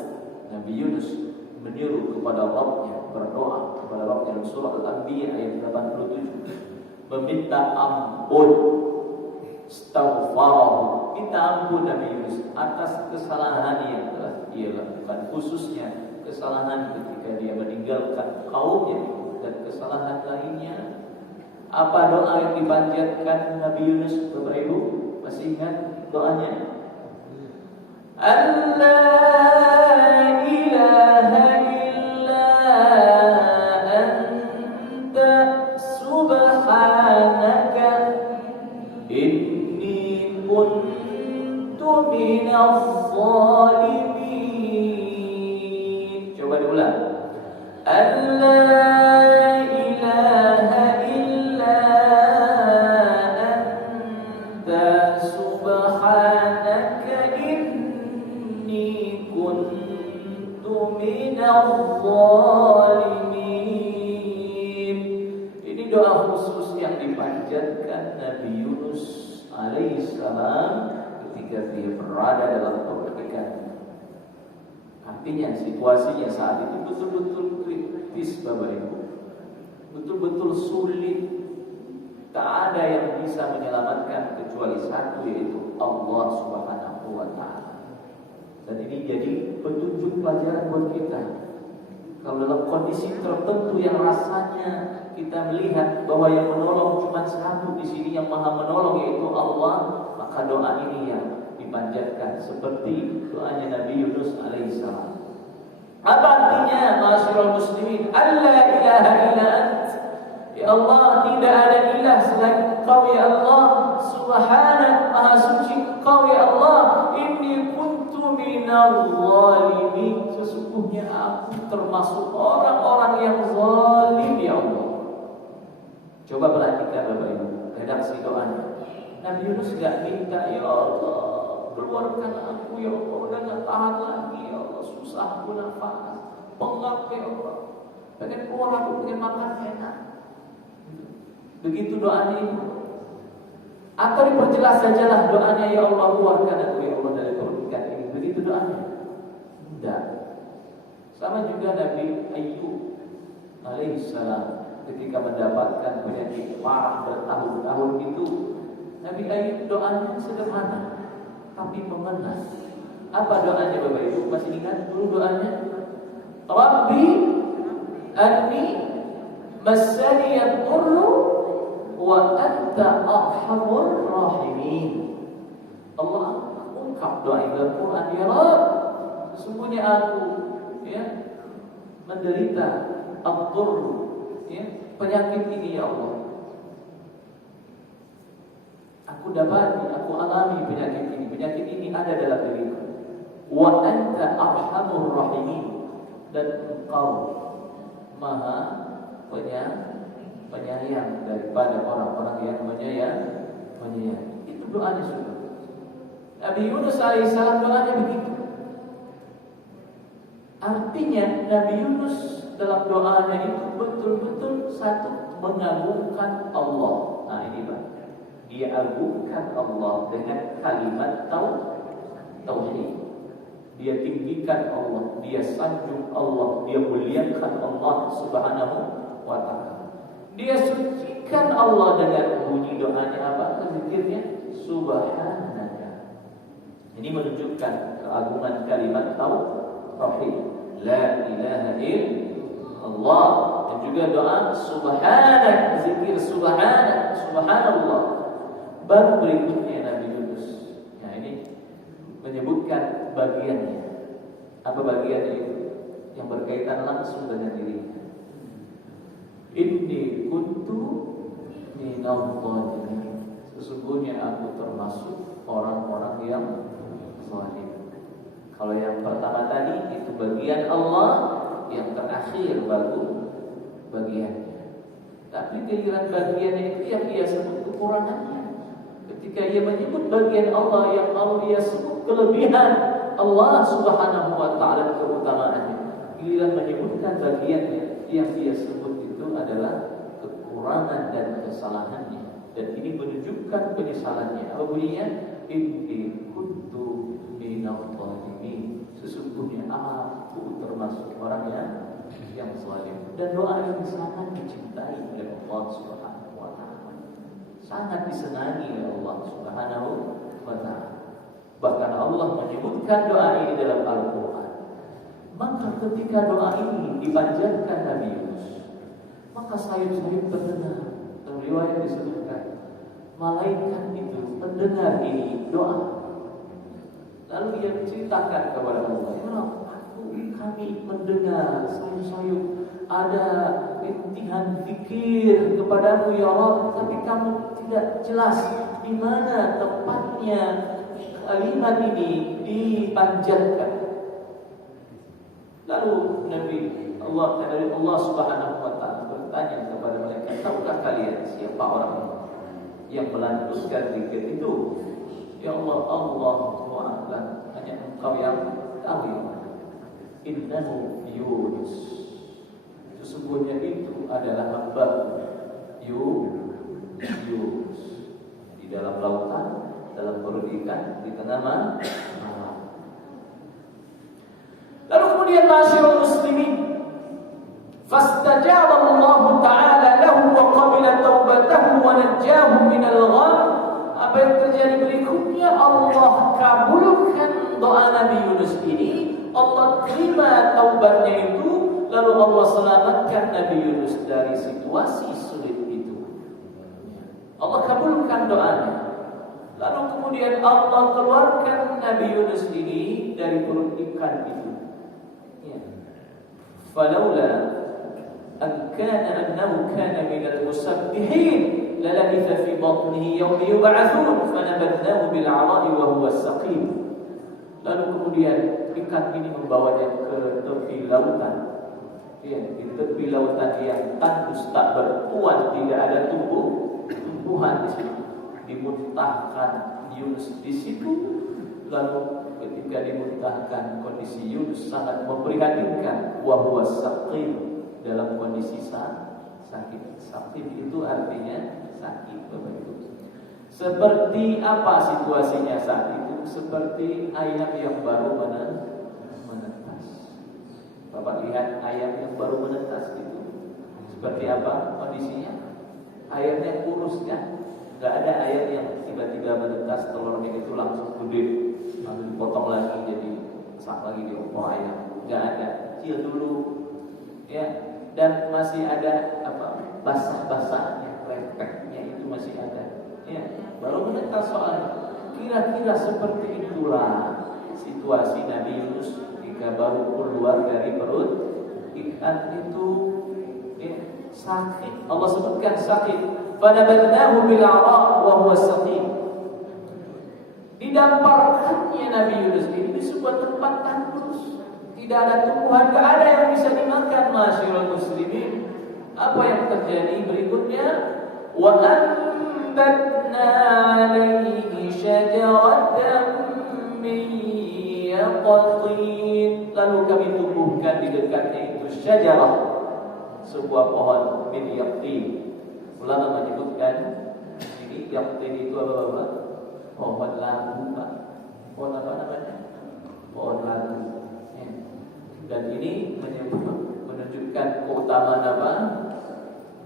Nabi Yunus menyeru kepada Rabbnya, berdoa kepada Rabbnya dalam surah Al-Anbiya ayat 87, meminta ampun, istaghfarahu, minta ampun Nabi Yunus atas kesalahan yang telah dia lakukan, khususnya kesalahan ketika dia meninggalkan kaumnya dan kesalahan lainnya. Apa doa yang dipanjatkan Nabi Yunus, Bapak Ibu? Masih ingat doanya? Allah ilaha illa anta subhanaka inni kuntu minadh zalimin. Coba diulang. Allah ini doa khusus yang dipanjatkan Nabi Yunus alaihissalam ketika dia berada dalam perut ikan. Artinya situasinya saat itu betul-betul kritis, Bapak Ibu, betul-betul sulit. Tak ada yang bisa menyelamatkan kecuali satu, yaitu Allah Subhanahu wa taala. Dan ini jadi petunjuk pelajaran buat kita. Kalau dalam kondisi tertentu yang rasanya kita melihat bahwa yang menolong cuma satu di sini, yang maha menolong yaitu Allah, maka doa ini yang dipanjatkan seperti doanya Nabi Yunus alaihissalam. Apa artinya, ma'asyiral muslimin? Allah ilaha illa ant. Ya Allah, tidak ada ilah selain Engkau ya Allah. Subhanak, maha suci Engkau ya Allah. Inni kuntu minal zalimin. Sesungguhnya aku termasuk orang-orang yang zalim ya Allah. Coba perhatikan Bapak Ibu, redaksi doanya. Nabi Yunus gak minta, ya Allah keluarkan aku ya Allah, udah gak tahan lagi ya Allah, susah aku nafas, pengap ya Allah, pengen keluar aku, pengen makan enak. Begitu doanya itu. Atau diperjelas sajalah doanya, ya Allah keluarkan aku ya Allah dari perut ikan ini. Begitu doanya. Tidak. Sama juga Nabi Ayyub alaihissalam ketika mendapatkan penyakit parah bertahun-tahun itu, Nabi Ayyub doanya sederhana tapi mengena. Apa doanya Bapak Ibu? Masih ingat dulu doanya? Rabbi anni massani ad-durru wa anta arhamur rahimin. Allah ungkap doa dalam Quran, ya Rabb, sesungguhnya aku menderita ad-durr, penyakit ini ya Allah. Aku dapati, aku alami penyakit ini. Penyakit ini ada dalam diriku. Wa anta arhamur rahimin, dan Engkau Maha penyayang daripada orang-orang yang menyayang. Itu doanya sudah. Nabi Yunus alaihissalam doanya begitu. Artinya Nabi Yunus dalam doanya itu betul-betul satu, mengagungkan Allah. Nah ini Pak, dia agungkan Allah dengan kalimat tauhid. Dia tinggikan Allah, dia sanjung Allah, dia muliakan Allah Subhanahu wa taala. Dia sucikan Allah dengan bunyi doanya apa? Zikirnya subhanaka. Ini menunjukkan keagungan kalimat tauhid. La ilaha illallah. Dan juga doa subhanak, zikir subhanallah. Baru berikutnya Nabi Yunus. Nah ini menyebutkan bagiannya. Apa bagiannya itu? Yang berkaitan langsung dengan dirinya. Inni kuntu minadh dhalimin. Sesungguhnya aku termasuk orang-orang yang zalim. Kalau yang pertama tadi itu bagian Allah, yang terakhir baru bagiannya. Tapi giliran bagiannya itu yang dia sebut kekurangannya. Ketika ia menyebut bagian Allah yang Allah dia sebut kelebihan Allah Subhanahu wa taala keutamaannya. Giliran menyebutkan bagiannya yang dia sebut itu adalah kekurangan dan kesalahannya. Dan ini menunjukkan penyesalannya. Apa bunyinya? Inni kuntu minadh dhalimin. Sesungguhnya aku termasuk orang yang zalim. Dan doa yang sangat dicintai oleh Allah Subhanahu wa taala. Sangat disenangi oleh Allah Subhanahu wa taala. Bahkan Allah menyebutkan doa ini dalam Al-Qur'an. Maka ketika doa ini dipanjatkan Nabi Yunus, maka sayup-sayup terdengar. Dalam riwayat disebutkan malaikat itu mendengar ini doa. Lalu ia menceritakan kepada Allah, ya Rabb, kami mendengar sayup-sayup ada intihan fikir kepadamu ya Rabb, tapi kamu tidak jelas di mana tempatnya kalimat ini dipanjatkan. Lalu Allah Subhanahu wa taala bertanya kepada mereka, tahukah kalian siapa orang yang melantunkan zikir itu? Ya Allah, Allahu a'lam, hanya Engkau yang tahu ya. Innahu Yunus, sesungguhnya itu adalah hamba Yunus di dalam lautan, dalam perut ikan, di tengah malam. Lalu kemudian masyarul muslimin, fastajaba Allah Ta'ala lahu wa qabila taubatahu wa najjahu minal gham. Apa yang terjadi berikutnya? Allah kabulkan doa Nabi Yunus ini, Allah terima taubatnya itu, lalu Allah selamatkan Nabi Yunus dari situasi sulit itu. Allah kabulkan doanya. Lalu kemudian Allah keluarkan Nabi Yunus ini dari perut ikan itu. فلولا أن كان أنه كان من المسبحين للبث في بطنه يوم يبعثون فنبذناه بالعراء وهو سقيم. Lalu kemudian ikan ini membawanya ke tepi lautan. Di tepi lautan yang tandus tak bertuan, tidak ada tumbuhan di situ. Dimuntahkan Yunus di situ. Lalu ketika dimuntahkan, kondisi Yunus sangat memprihatinkan. Wa huwa saqim, dalam kondisi sakit. Saqim itu artinya sakit, Bapak Ibu. Seperti apa situasinya saat itu? Seperti ayam yang baru menetas. Bapak lihat ayam yang baru menetas itu seperti apa kondisinya? Ayamnya kurus kan? Gak ada ayam yang tiba-tiba menetas telurnya itu langsung gede, lalu dipotong lagi jadi sak lagi di opor ayam. Gak ada, kecil dulu, ya. Dan masih ada basah-basahnya, repeknya itu masih ada, ya. Baru menetas soalnya. Kira-kira seperti itulah situasi Nabi Yunus ketika baru keluar dari perut ikan itu, ya, sakit. Allah sebutkan sakit. Fanabadnahu bil'ara wa huwa saqim. Didamparkannya Nabi Yunus ini di sebuah tempat tandus, tidak ada tumbuhan, tidak ada yang bisa dimakan. Masyarul muslimin, apa yang terjadi berikutnya? Wa anbatna 'alaihi syajaratan min yaqtin. Lalu kami tumbuhkan di dekatnya itu syajarah, sebuah pohon min yaqtin. Ulama menyebutkan ini yaqtin itu apa? Pohon labu, Pak. Pohon apa namanya? Pohon labu. Ya. Dan ini menunjukkan keutamaan apa?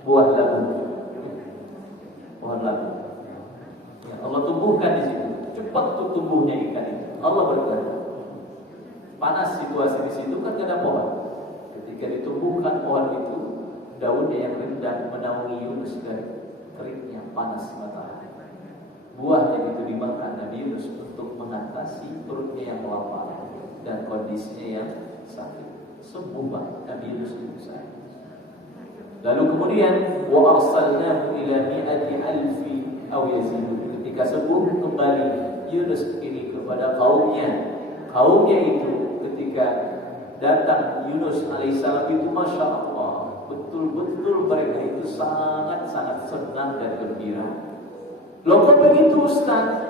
Buah labu. Pohon labu. Ya, Allah tumbuhkan di situ. Cepat tuh tumbuhnya ikan itu. Allah berkata. Panas situasi di situ kan tidak ada pohon. Ketika ditumbuhkan pohon itu, daunnya yang rendah menaungi Yunus dari teriknya panas matahari. Buahnya itu dimakan Nabi Yunus untuk mengatasi perutnya yang lapar dan kondisinya yang sakit. Sembuh Nabi Yunus itu sakit. Lalu kemudian wa arsalnahu ila mi'ati alfi aw yazidu. Ketika sembuh kembali Yunus ini kepada kaumnya. Kaumnya itu ketika datang Yunus alaihissalam itu Masya Allah, betul-betul mereka itu sangat-sangat senang dan gembira. Loh kok begitu Ustaz?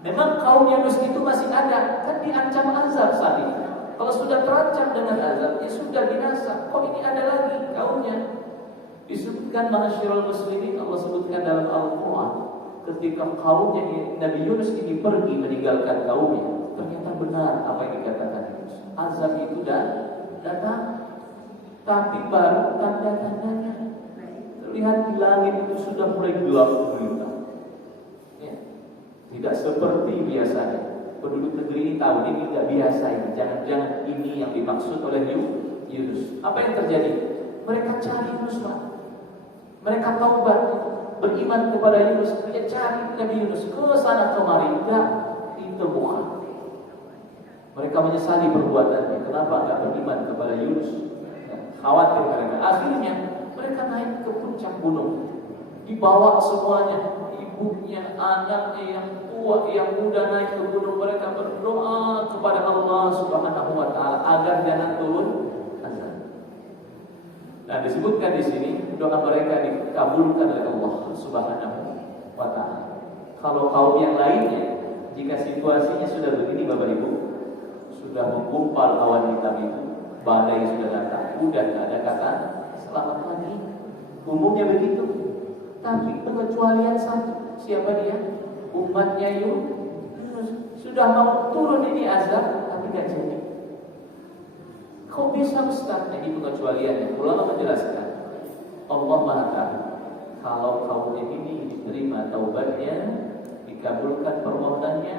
Memang kaum Yunus itu masih ada, kan diancam azab saat itu. Kalau sudah terancam dengan azab, ya sudah binasa. Kok ini ada lagi kaumnya? Disebutkan ma'asyiral muslimin, Allah sebutkan dalam Al-Quran, ketika kaumnya Nabi Yunus ini pergi meninggalkan kaumnya, ternyata benar apa yang dikatakan Yunus. Azab itu datang, tapi baru tanda-tandanya. Terlihat di langit itu sudah mulai gelap gulita. Tidak seperti biasanya. Penduduk negeri ini tahu ini tidak biasa ini. Jangan-jangan ini yang dimaksud oleh Yunus. Apa yang terjadi? Mereka cari Yunus, Pak. Mereka taubat, beriman kepada Yunus. Dia cari Nabi Yunus ke sana kemari, tidak ditemukan. Mereka menyesali perbuatannya. Kenapa enggak beriman kepada Yunus? Khawatir mereka. Akhirnya mereka naik ke puncak gunung. Dibawa semuanya, ibunya, anaknya, yang tua, yang muda naik ke gunung. Mereka berdoa kepada Allah Subhanahu wa taala agar jangan turun azab. Nah, disebutkan di sini doa mereka dikabulkan oleh Allah Subhanahu wa taala. Kalau kaum yang lainnya, jika situasinya sudah begini Bapak Ibu, sudah menggumpal awan hitam itu, badai sudah datang, udah tidak ada kata selamat pagi. Umumnya begitu. Tapi pengecualian satu, siapa dia? Umatnya Yunus. Sudah mau turun ini azab, tapi tidak jadi. Kok bisa Ustaz? Ini pengecualiannya. Ulama menjelaskan, Allah Maha Tahu. Kalau kaum ini diterima taubatnya, dikabulkan permohonannya,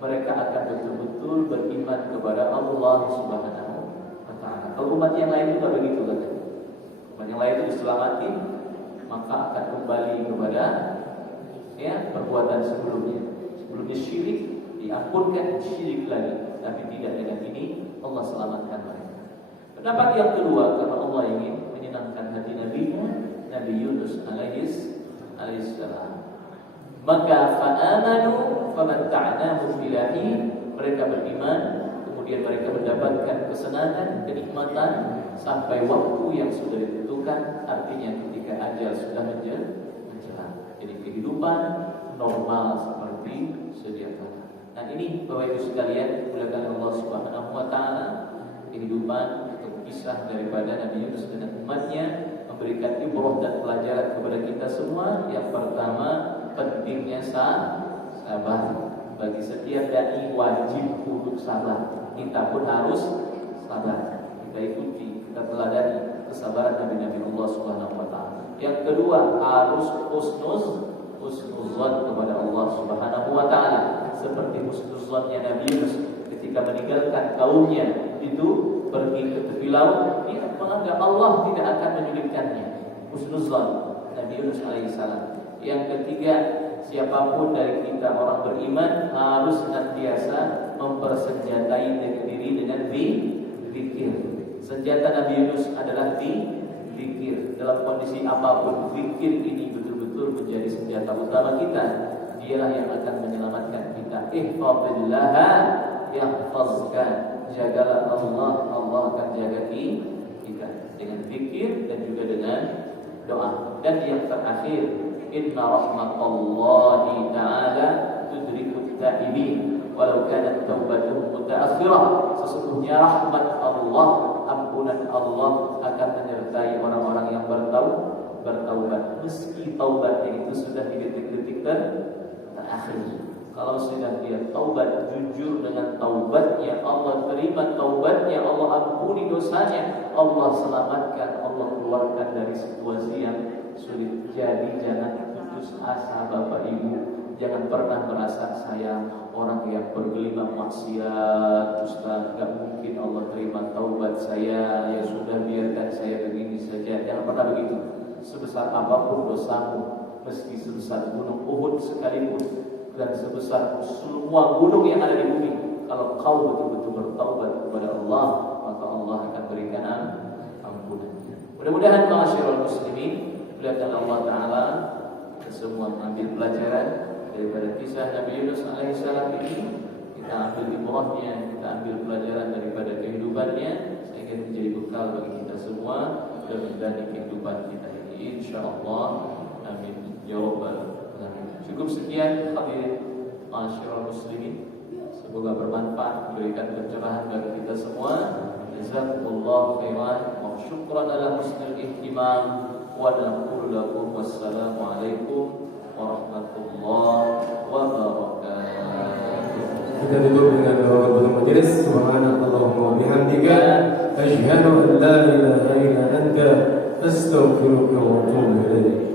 mereka akan betul-betul beriman kepada Allah Subhanahu wa taala. Kalau umat yang lain juga begitu kan? Umat yang lain itu diselamatkan, maka akan kembali kepada perbuatan sebelumnya. Sebelumnya syirik, diampunkan syirik lagi. Tapi tidak dengan ini Allah selamatkan mereka. Pendapat yang kedua, karena Allah ingin menyenangkan hati Nabi Yunus alaihissalam, maka fa'amanu famatta'nahum bilahi, mereka beriman, kemudian mereka mendapatkan kesenangan, kenikmatan sampai waktu yang sudah ditentukan, artinya ketika ajal sudah menjelang. Jadi kehidupan normal seperti sedia kala. Nah ini Bapak Ibu sekalian, muliakan Allah Subhanahu wa taala, kehidupan atau kisah daripada Nabi Yunus dan umatnya memberikan ibrah dan pelajaran kepada kita semua. Yang pertama, pentingnya sabar. Bagi setiap dai wajib untuk sabar. Kita pun harus sabar. Kita ikuti, kita teladani kesabaran Nabi Allah Subhanahu wa taala. Yang kedua, harus husnuzan kepada Allah Subhanahu wa taala, seperti husnuzannya Nabi Yunus ketika meninggalkan kaumnya itu pergi ke tepi laut, dia menganggap Allah tidak akan menyulitkannya. Husnuzan Nabi Yunus alaihissalam. Yang ketiga, siapapun dari kita orang beriman harus senantiasa mempersenjatai diri dengan zikir. Senjata Nabi Yunus adalah zikir. Dalam kondisi apapun, zikir ini betul-betul menjadi senjata utama kita. Dialah yang akan menyelamatkan kita. Ihfazillaha yahfazka. Jagalah Allah, Allah akan jaga kita dengan zikir dan juga dengan doa. Dan yang terakhir, inna rahmatallahi ta'ala tudrikut ta'ibin walau kanat taubatuhum mutaakhirah. Sesungguhnya rahmat Allah, ampunan Allah akan menyertai orang-orang yang bertaubat meski taubatnya itu sudah di detik-detik terakhir. Kalau sudah dia taubat jujur dengan taubatnya, Allah terima taubatnya, Allah ampuni dosanya, Allah selamatkan, Allah keluarkan dari situasi yang sulit. Jadi jangan putus asa Bapak Ibu. Jangan pernah merasa saya orang yang bergelimang maksiat, Ustaz, gak mungkin Allah terima taubat saya, ya sudah biarkan saya begini saja. Jangan pernah begitu. Sebesar apapun dosamu, meski sebesar gunung Uhud sekalipun, dan sebesar semua gunung yang ada di bumi, kalau kau betul-betul bertaubat kepada Allah, maka Allah akan berikan ampunan. Mudah-mudahan ma'asyiral muslimin, muliakan Allah Ta'ala, kita semua mengambil pelajaran daripada kisah Nabi Yunus alaihissalam ini, kita ambil ibrahnya, kita ambil pelajaran daripada kehidupannya, sehingga menjadi bekal bagi kita semua dan menjadi kehidupan kita ini, insyaallah. Amin ya rabbal alamin. Cukup sekian hadirin masyarul muslimin, semoga bermanfaat, memberikan pencerahan bagi kita semua. Jazakumullah khairan wa syukran ala husnil ihtimam wa naqulu lakum wassalamu alaikum warahmatullahi wabarakatuh. Kita tutup dengan doa penutup majelis. Subhanallahumma wa bihamdika asyhadu an la ilaha illa anta astaghfiruka wa atubu ilaik.